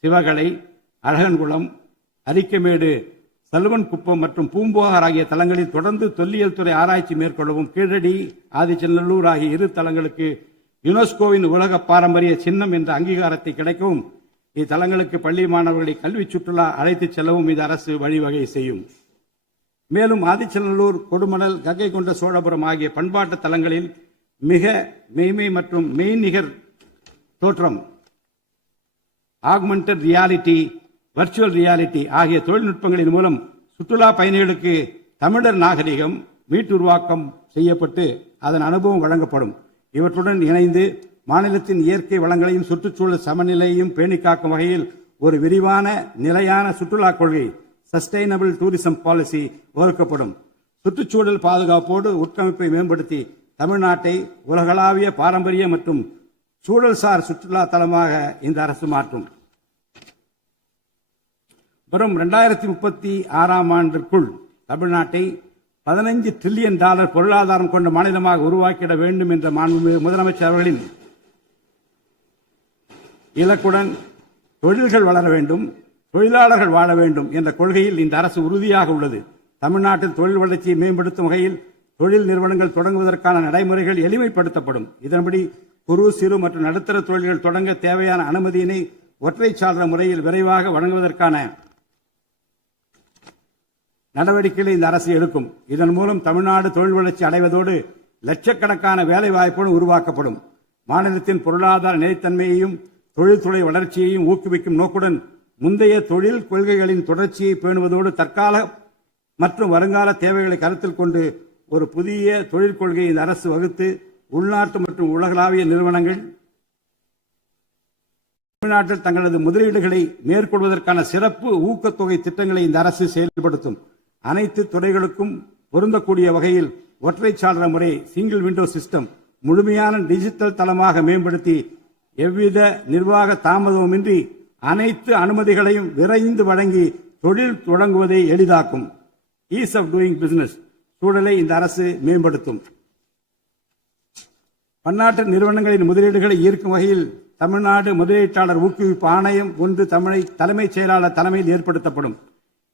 சிவகலை, அழகன்குளம், அரிக்கமேடு, சல்வன்குப்பம் மற்றும் பூம்புகார் ஆகிய தலங்களில் தொடர்ந்து தொல்லியல் துறை ஆராய்ச்சி மேற்கொள்ளவும், கீழடி, ஆதிச்சநல்லூர் ஆகிய இரு தலங்களுக்கு யுனெஸ்கோவின் உலக பாரம்பரிய சின்னம் என்ற அங்கீகாரத்தை கிடைக்கவும், இத்தலங்களுக்கு பள்ளி மாணவர்களை கல்வி சுற்றுலா அழைத்துச் செல்லவும் இந்த அரசு வழிவகை செய்யும். மேலும் ஆதிச்சநல்லூர், கொடுமணல், கங்கை கொண்ட சோழபுரம் ஆகிய பண்பாட்டு தலங்களில் மிக மெய்மை மற்றும் மெய்நிகர் தோற்றம், ஆக்மெண்டட் ரியாலிட்டி, வர்ச்சுவல் ரியாலிட்டி ஆகிய தொழில்நுட்பங்களின் மூலம் சுற்றுலா பயணிகளுக்கு தமிழர் நாகரிகம் மீட்டுருவாக்கம் செய்யப்பட்டு அதன் அனுபவம் வழங்கப்படும். இவற்றுடன் இணைந்து மாநிலத்தின் இயற்கை வளங்களையும் சுற்றுச்சூழல் சமநிலையையும் பேணிக்காக்கும் வகையில் ஒரு விரிவான நிலையான சுற்றுலா கொள்கை, சஸ்டைனபிள் டூரிசம் பாலிசி வகுக்கப்படும். சுற்றுச்சூழல் பாதுகாப்போடு உட்கமைப்பை மேம்படுத்தி தமிழ்நாட்டை உலகளாவிய பாரம்பரிய மற்றும் சூழல்சார் சுற்றுலா தலமாக இந்த அரசு மாற்றும். வரும் 2036 ஆண்டிற்குள் தமிழ்நாட்டை $15 டிரில்லியன் பொருளாதாரம் கொண்ட மாநிலமாக உருவாக்கிட வேண்டும் என்ற முதலமைச்சர் அவர்களின் இலக்குடன் தொழில்கள் வளர வேண்டும், தொழிலாளர்கள் வாழ வேண்டும் என்ற கொள்கையில் இந்த அரசு உறுதியாக உள்ளது. தமிழ்நாட்டில் தொழில் வளர்ச்சியை மேம்படுத்தும் வகையில் தொழில் நிறுவனங்கள் தொடங்குவதற்கான நடைமுறைகள் எளிமைப்படுத்தப்படும். இதன்படி குறு, சிறு மற்றும் நடுத்தர தொழில்கள் தொடங்க தேவையான அனுமதியினை ஒற்றைச்சாளர முறையில் விரைவாக வழங்குவதற்கான நடவடிக்கைகளை இந்த அரசு எடுக்கும். இதன் மூலம் தமிழ்நாடு தொழில் வளர்ச்சி அடைவதோடு லட்சக்கணக்கான வேலை வாய்ப்புகள் உருவாக்கப்படும். மாநிலத்தின் பொருளாதார நிலைத்தன்மையையும் தொழில்துறை வளர்ச்சியையும் ஊக்குவிக்கும் நோக்குடன் முந்தைய தொழில் கொள்கைகளின் தொடர்ச்சியை பேணுவதோடு தற்கால மற்றும் வருங்கால தேவைகளை கருத்தில் கொண்டு ஒரு புதிய தொழில் கொள்கையை இந்த அரசு வகுத்து உள்நாட்டு மற்றும் உலகளாவிய நிறுவனங்கள் தமிழ்நாட்டில் தங்களது முதலீடுகளை மேற்கொள்வதற்கான சிறப்பு ஊக்கத்தொகை திட்டங்களை இந்த அரசு செயல்படுத்தும். அனைத்து துறைகளுக்கும் பொருந்தக்கூடிய வகையில் ஒற்றைச்சாளர முறை, சிங்கிள் விண்டோ சிஸ்டம் முழுமையான டிஜிட்டல் தளமாக மேம்படுத்தி எவ்வித நிர்வாக தாமதமுமின்றி அனைத்து அனுமதிகளையும் விரைந்து வழங்கி தொழில் தொடங்குவதை எளிதாக்கும். ஈஸ் ஆஃப் டூயிங் பிசினஸ் சூழலை இந்த அரசு மேம்படுத்தும். பன்னாட்டு நிறுவனங்களின் முதலீடுகளை ஈர்க்கும் வகையில் தமிழ்நாடு முதலீட்டாளர் ஊக்குவிப்பு ஆணையம் ஒன்று தலைமைச் செயலாளர் தலைமையில் ஏற்படுத்தப்படும்.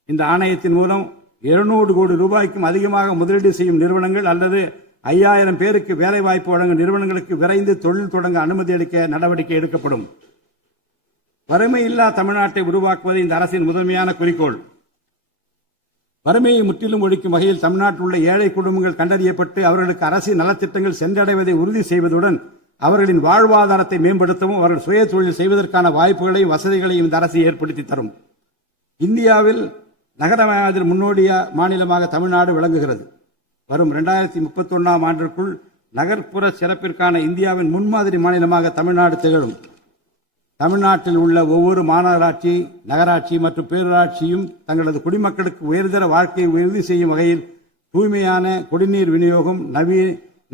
இந்த ஆணையத்தின் மூலம் 200 கோடி ரூபாய்க்கும் அதிகமாக முதலீடு செய்யும் நிறுவனங்கள் அல்லது 5000 பேருக்கு வேலைவாய்ப்பு வழங்கும் நிறுவனங்களுக்கு விரைந்து தொழில் தொடங்க அனுமதி அளிக்க நடவடிக்கை எடுக்கப்படும். வறுமையில்லா தமிழ்நாட்டை உருவாக்குவது இந்த அரசின் முதன்மையான குறிக்கோள். வறுமையை முற்றிலும் ஒழிக்கும் வகையில் தமிழ்நாட்டில் உள்ள ஏழை குடும்பங்கள் கண்டறியப்பட்டு அவர்களுக்கு அரசின் நலத்திட்டங்கள் சென்றடைவதை உறுதி செய்வதுடன் அவர்களின் வாழ்வாதாரத்தை மேம்படுத்தவும் அவர்கள் சுய தொழில் செய்வதற்கான வாய்ப்புகளையும் வசதிகளையும் இந்த அரசு ஏற்படுத்தி தரும். இந்தியாவில் நகரமயமாதல் முன்னோடிய மாநிலமாக தமிழ்நாடு விளங்குகிறது. வரும் 2031 ஆண்டிற்குள் நகர்ப்புற சிறப்பிற்கான இந்தியாவின் முன்மாதிரி மாநிலமாக தமிழ்நாடு திகழும். தமிழ்நாட்டில் உள்ள ஒவ்வொரு மாநகராட்சி, நகராட்சி மற்றும் பேரூராட்சியும் தங்களது குடிமக்களுக்கு உயர்தர வாழ்க்கையை உறுதி செய்யும் வகையில் தூய்மையான குடிநீர் விநியோகம்,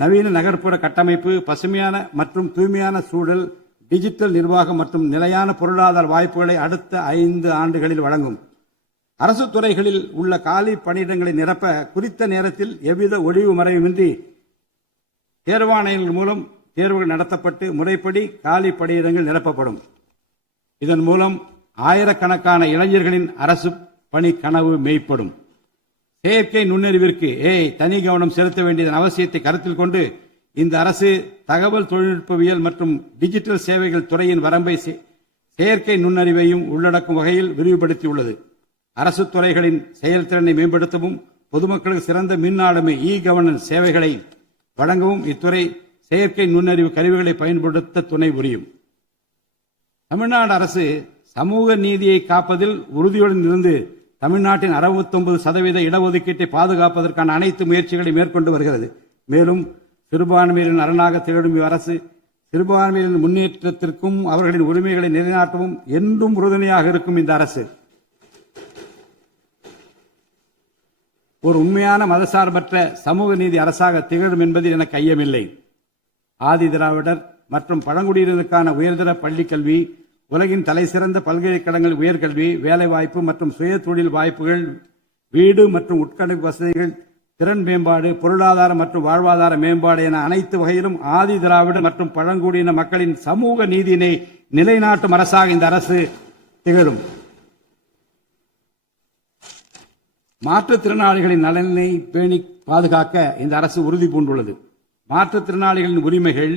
நவீன நகர்ப்புற கட்டமைப்பு, பசுமையான மற்றும் தூய்மையான சூழல், டிஜிட்டல் நிர்வாகம் மற்றும் நிலையான பொருளாதார வாய்ப்புகளை அடுத்த 5 ஆண்டுகளில் வழங்கும். அரசு துறைகளில் உள்ள காலி பணியிடங்களை நிரப்ப குறித்த நேரத்தில் எவ்வித ஒளிவு மறைவுமின்றி தேர்வாணையங்கள் மூலம் தேர்வுகள் நடத்தப்பட்டு முறைப்படி காலி பணியிடங்கள் நிரப்பப்படும். இதன் மூலம் ஆயிரக்கணக்கான இளைஞர்களின் அரசு பணி கனவு மெய்ப்படும். செயற்கை நுண்ணறிவிற்கு தனி கவனம் செலுத்த வேண்டியதன் அவசியத்தை கருத்தில் கொண்டு இந்த அரசு தகவல் தொழில்நுட்பவியல் மற்றும் டிஜிட்டல் சேவைகள் துறையின் வரம்பை செயற்கை நுண்ணறிவையும் உள்ளடக்கும் வகையில் விரிவுபடுத்தியுள்ளது. அரசு துறைகளின் செயல்திறனை மேம்படுத்தவும் பொதுமக்களுக்கு சிறந்த மின் ஆளுமை கவர்னன்ஸ் சேவைகளை வழங்கவும் இத்துறை செயற்கை நுண்ணறிவு கருவிகளை பயன்படுத்த துணை புரியும். தமிழ்நாடு அரசு சமூக நீதியை காப்பதில் உறுதியுடன் இருந்து தமிழ்நாட்டின் 69% இடஒதுக்கீட்டை பாதுகாப்பதற்கான அனைத்து முயற்சிகளை மேற்கொண்டு வருகிறது. மேலும் சிறுபான்மையினரின் அரணாக திகழும் அரசு சிறுபான்மையினரின் முன்னேற்றத்திற்கும் அவர்களின் உரிமைகளை நிலைநாட்டவும் என்றும் உறுதுணையாக இருக்கும். இந்த அரசு ஒரு உண்மையான மதசார்பற்ற சமூக நீதி அரசாக திகழும் என்பதில் எனக்கு ஐயமில்லை. ஆதி திராவிடர் மற்றும் பழங்குடியினருக்கான உயர்தர பள்ளி கல்வி, உலகின் தலைசிறந்த பல்கலைக்கழகங்கள் உயர்கல்வி, வேலைவாய்ப்பு மற்றும் சுய தொழில் வாய்ப்புகள், வீடு மற்றும் உட்கட்டமைப்பு வசதிகள், திறன் மேம்பாடு, பொருளாதார மற்றும் வாழ்வாதார மேம்பாடு என அனைத்து வகையிலும் ஆதி திராவிடர் மற்றும் பழங்குடியின மக்களின் சமூக நீதியினை நிலைநாட்டும் அரசாக இந்த அரசு திகழும். மாற்றுத்திறனாளிகளின் நலனை பேணி பாதுகாக்க இந்த அரசு உறுதி பூண்டுள்ளது. மாற்றுத்திறனாளிகளின் உரிமைகள்,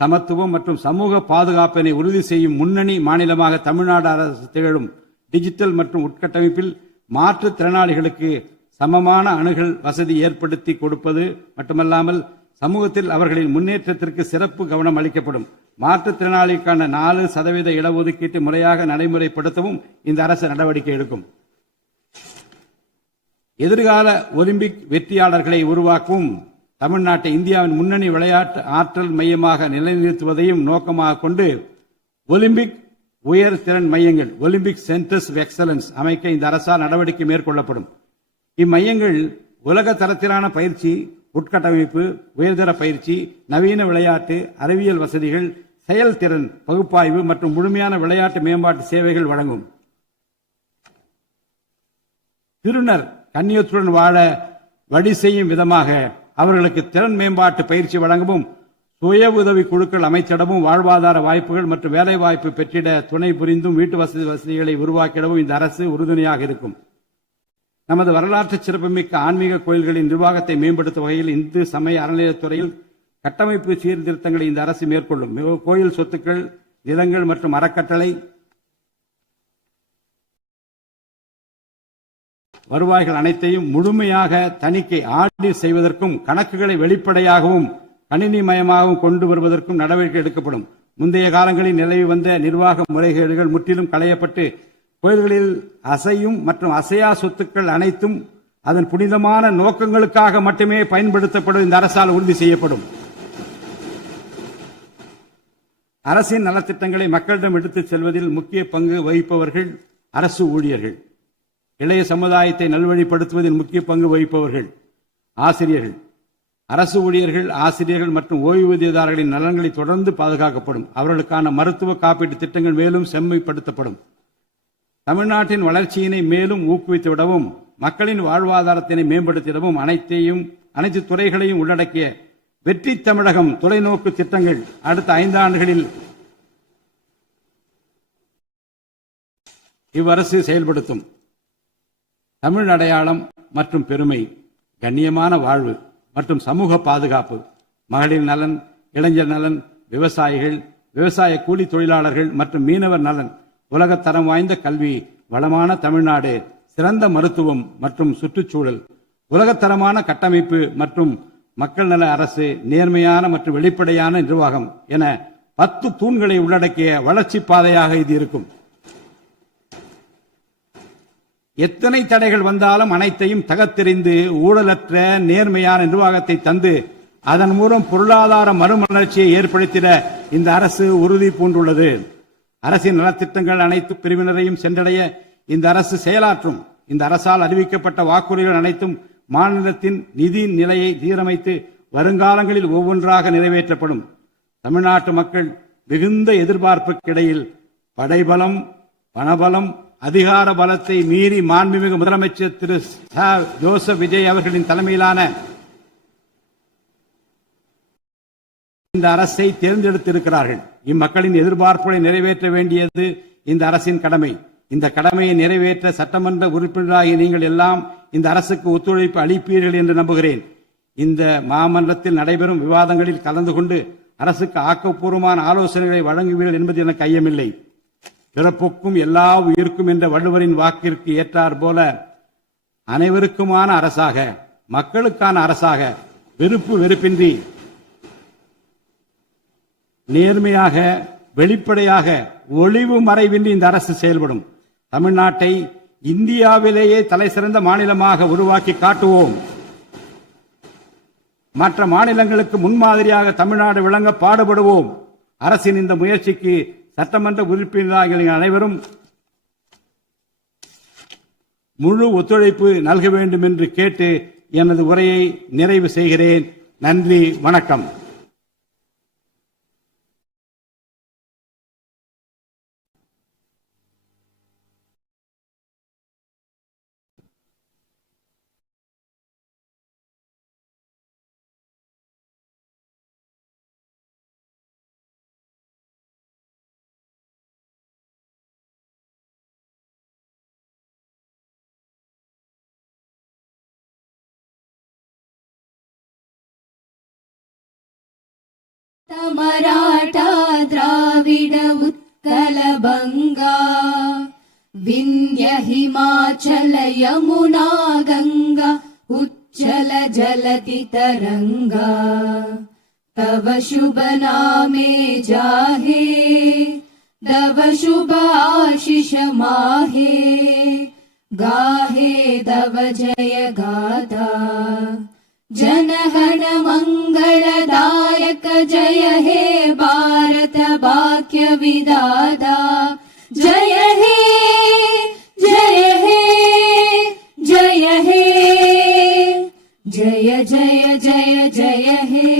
சமத்துவம் மற்றும் சமூக பாதுகாப்பினை உறுதி செய்யும் முன்னணி மாநிலமாக தமிழ்நாடு அரசு திகழும். டிஜிட்டல் மற்றும் உட்கட்டமைப்பில் மாற்றுத்திறனாளிகளுக்கு சமமான அணுகல் வசதி ஏற்படுத்தி கொடுப்பது மட்டுமல்லாமல் சமூகத்தில் அவர்களின் முன்னேற்றத்திற்கு சிறப்பு கவனம் அளிக்கப்படும். மாற்றுத்திறனாளிக்கான 4% இடஒதுக்கீட்டை முறையாக நடைமுறைப்படுத்தவும் இந்த அரசு நடவடிக்கை எடுக்கும். எதிர்கால ஒலிம்பிக் வெற்றியாளர்களை உருவாக்கவும் தமிழ்நாட்டை இந்தியாவின் முன்னணி விளையாட்டு ஆற்றல் மையமாக நிலைநிறுத்துவதையும் நோக்கமாக கொண்டு ஒலிம்பிக் உயர் திறன் மையங்கள், ஒலிம்பிக் சென்டர்ஸ் ஆஃப் எக்ஸலன்ஸ் அமைக்க இந்த அரசால் நடவடிக்கை மேற்கொள்ளப்படும். இம்மையங்கள் உலக தரத்திலான பயிற்சி, உட்கட்டமைப்பு, உயர்தர பயிற்சி, நவீன விளையாட்டு, அறிவியல் வசதிகள், செயல்திறன் பகுப்பாய்வு மற்றும் முழுமையான விளையாட்டு மேம்பாட்டு சேவைகள் வழங்கும். திருநர் கண்ணியத்துடன் வாழ வழி செய்யும் விதமாக அவர்களுக்கு திறன் மேம்பாட்டு பயிற்சி வழங்கவும், சுய உதவி குழுக்கள் அமைச்சிடவும், வாழ்வாதார வாய்ப்புகள் மற்றும் வேலை வாய்ப்பு பெற்றிட துணை புரிந்தும் வீட்டு வசதிகளை உருவாக்கிடவும் இந்த அரசு உறுதுணையாக இருக்கும். நமது வரலாற்று சிறப்புமிக்க ஆன்மீக கோயில்களின் நிர்வாகத்தை மேம்படுத்தும் வகையில் இந்து சமய அறநிலையத்துறையில் கட்டமைப்பு சீர்திருத்தங்களை இந்த அரசு மேற்கொள்ளும். கோயில் சொத்துக்கள், நிலங்கள் மற்றும் அறக்கட்டளை வருவாய்கள் அனைத்தையும் முழுமையாக தணிக்கை ஆடிட் செய்வதற்கும் கணக்குகளை வெளிப்படையாகவும் கணினிமயமாகவும் கொண்டு வருவதற்கும் நடவடிக்கை எடுக்கப்படும். முந்தைய காலங்களில் நிலவி வந்த நிர்வாக முறைகேடுகள் முற்றிலும் களையப்பட்டு கோயில்களில் அசையும் மற்றும் அசையா சொத்துக்கள் அனைத்தும் அதன் புனிதமான நோக்கங்களுக்காக மட்டுமே பயன்படுத்தப்படும் இந்த அரசால் உறுதி செய்யப்படும். அரசின் நலத்திட்டங்களை மக்களிடம் எடுத்துச் செல்வதில் முக்கிய பங்கு வகிப்பவர்கள் அரசு ஊழியர்கள். இளைய சமுதாயத்தை நல்வழிப்படுத்துவதில் முக்கிய பங்கு வகிப்பவர்கள் ஆசிரியர்கள். அரசு ஊழியர்கள், ஆசிரியர்கள் மற்றும் ஓய்வூதியதாரர்களின் நலன்களை தொடர்ந்து பாதுகாக்கப்படும். அவர்களுக்கான மருத்துவ காப்பீட்டு திட்டங்கள் மேலும் செம்மைப்படுத்தப்படும். தமிழ்நாட்டின் வளர்ச்சியினை மேலும் ஊக்குவித்துவிடவும், மக்களின் வாழ்வாதாரத்தினை மேம்படுத்திடவும் அனைத்து துறைகளையும் உள்ளடக்கிய வெற்றி தமிழகம் தொலைநோக்கு திட்டங்கள் அடுத்த 5 ஆண்டுகளில் இவ்வரசு செயல்படுத்தும். தமிழ் அடையாளம் மற்றும் பெருமை, கண்ணியமான வாழ்வு மற்றும் சமூக பாதுகாப்பு, மகளிர் நலன், இளைஞர் நலன், விவசாயிகள், விவசாய கூலி தொழிலாளர்கள் மற்றும் மீனவர் நலன், உலகத்தரம் வாய்ந்த கல்வி, வளமான தமிழ்நாடு, சிறந்த மருத்துவம் மற்றும் சுற்றுச்சூழல், உலகத்தரமான கட்டமைப்பு மற்றும் மக்கள் நல அரசு, நேர்மையான மற்றும் வெளிப்படையான நிர்வாகம் என 10 தூண்களை உள்ளடக்கிய வளர்ச்சி பாதையாக இது இருக்கும். எத்தனை தடைகள் வந்தாலும் அனைத்தையும் தகர்த்தெறிந்து ஊழலற்ற நேர்மையான நிர்வாகத்தை தந்து அதன் மூலம் பொருளாதார மறுமலர்ச்சியை ஏற்படுத்திட இந்த அரசு உறுதி பூண்டுள்ளது. அரசின் நலத்திட்டங்கள் அனைத்து பிரிவினரையும் சென்றடைய இந்த அரசு செயலாற்றும். இந்த அரசால் அறிவிக்கப்பட்ட வாக்குறுதிகள் அனைத்தும் மாநிலத்தின் நிதி நிலையை சீரமைத்து வருங்காலங்களில் ஒவ்வொன்றாக நிறைவேற்றப்படும். தமிழ்நாட்டு மக்கள் மிகுந்த எதிர்பார்ப்புக்கிடையில் படைபலம், பணபலம், அதிகார பலத்தை மீறி மாண்புமிகு முதலமைச்சர் திரு ஜோசப் விஜய் அவர்களின் தலைமையிலான இந்த அரசை தேர்ந்தெடுத்திருக்கிறார்கள். இம்மக்களின் எதிர்பார்ப்புகளை நிறைவேற்ற வேண்டியது இந்த அரசின் கடமை. இந்த கடமையை நிறைவேற்ற சட்டமன்ற உறுப்பினராகிய நீங்கள் எல்லாம் இந்த அரசுக்கு ஒத்துழைப்பு அளிப்பீர்கள் என்று நம்புகிறேன். இந்த மாமன்றத்தில் நடைபெறும் விவாதங்களில் கலந்து கொண்டு அரசுக்கு ஆக்கப்பூர்வமான ஆலோசனைகளை வழங்குவீர்கள் என்பது எனக்கு ஐயமில்லை. பிறப்புக்கும் எல்லா உயிருக்கும் என்ற வள்ளுவரின் வாக்கிற்கு ஏற்றார் போல அனைவருக்குமான அரசாக, மக்களுக்கான அரசாக, வெறுப்பின்றி நேர்மையாக வெளிப்படையாக ஒளிவு மறைவின்றி இந்த அரசு செயல்படும். தமிழ்நாட்டை இந்தியாவிலேயே தலைசிறந்த மாநிலமாக உருவாக்கி காட்டுவோம். மற்ற மாநிலங்களுக்கு முன்மாதிரியாக தமிழ்நாடு விளங்க பாடுபடுவோம். அரசின் இந்த முயற்சிக்கு சட்டமன்ற உறுப்பினர்கள் அனைவரும் முழு ஒத்துழைப்பு நல்க வேண்டும் என்று கேட்டு எனது உரையை நிறைவு செய்கிறேன். நன்றி, வணக்கம். मराठा द्राविड उत्कल बंगा विंध्य हिमाचल यमुना गंगा उच्चल जलति तरंगा तव शुभ नामे जाहे तव शुभ आशीष माहे गाहे तव जय गाथा जनगण मंगलदायक जय हे भारत भाग्य विधाता जय हे जय हे जय हे जय जय जय जय हे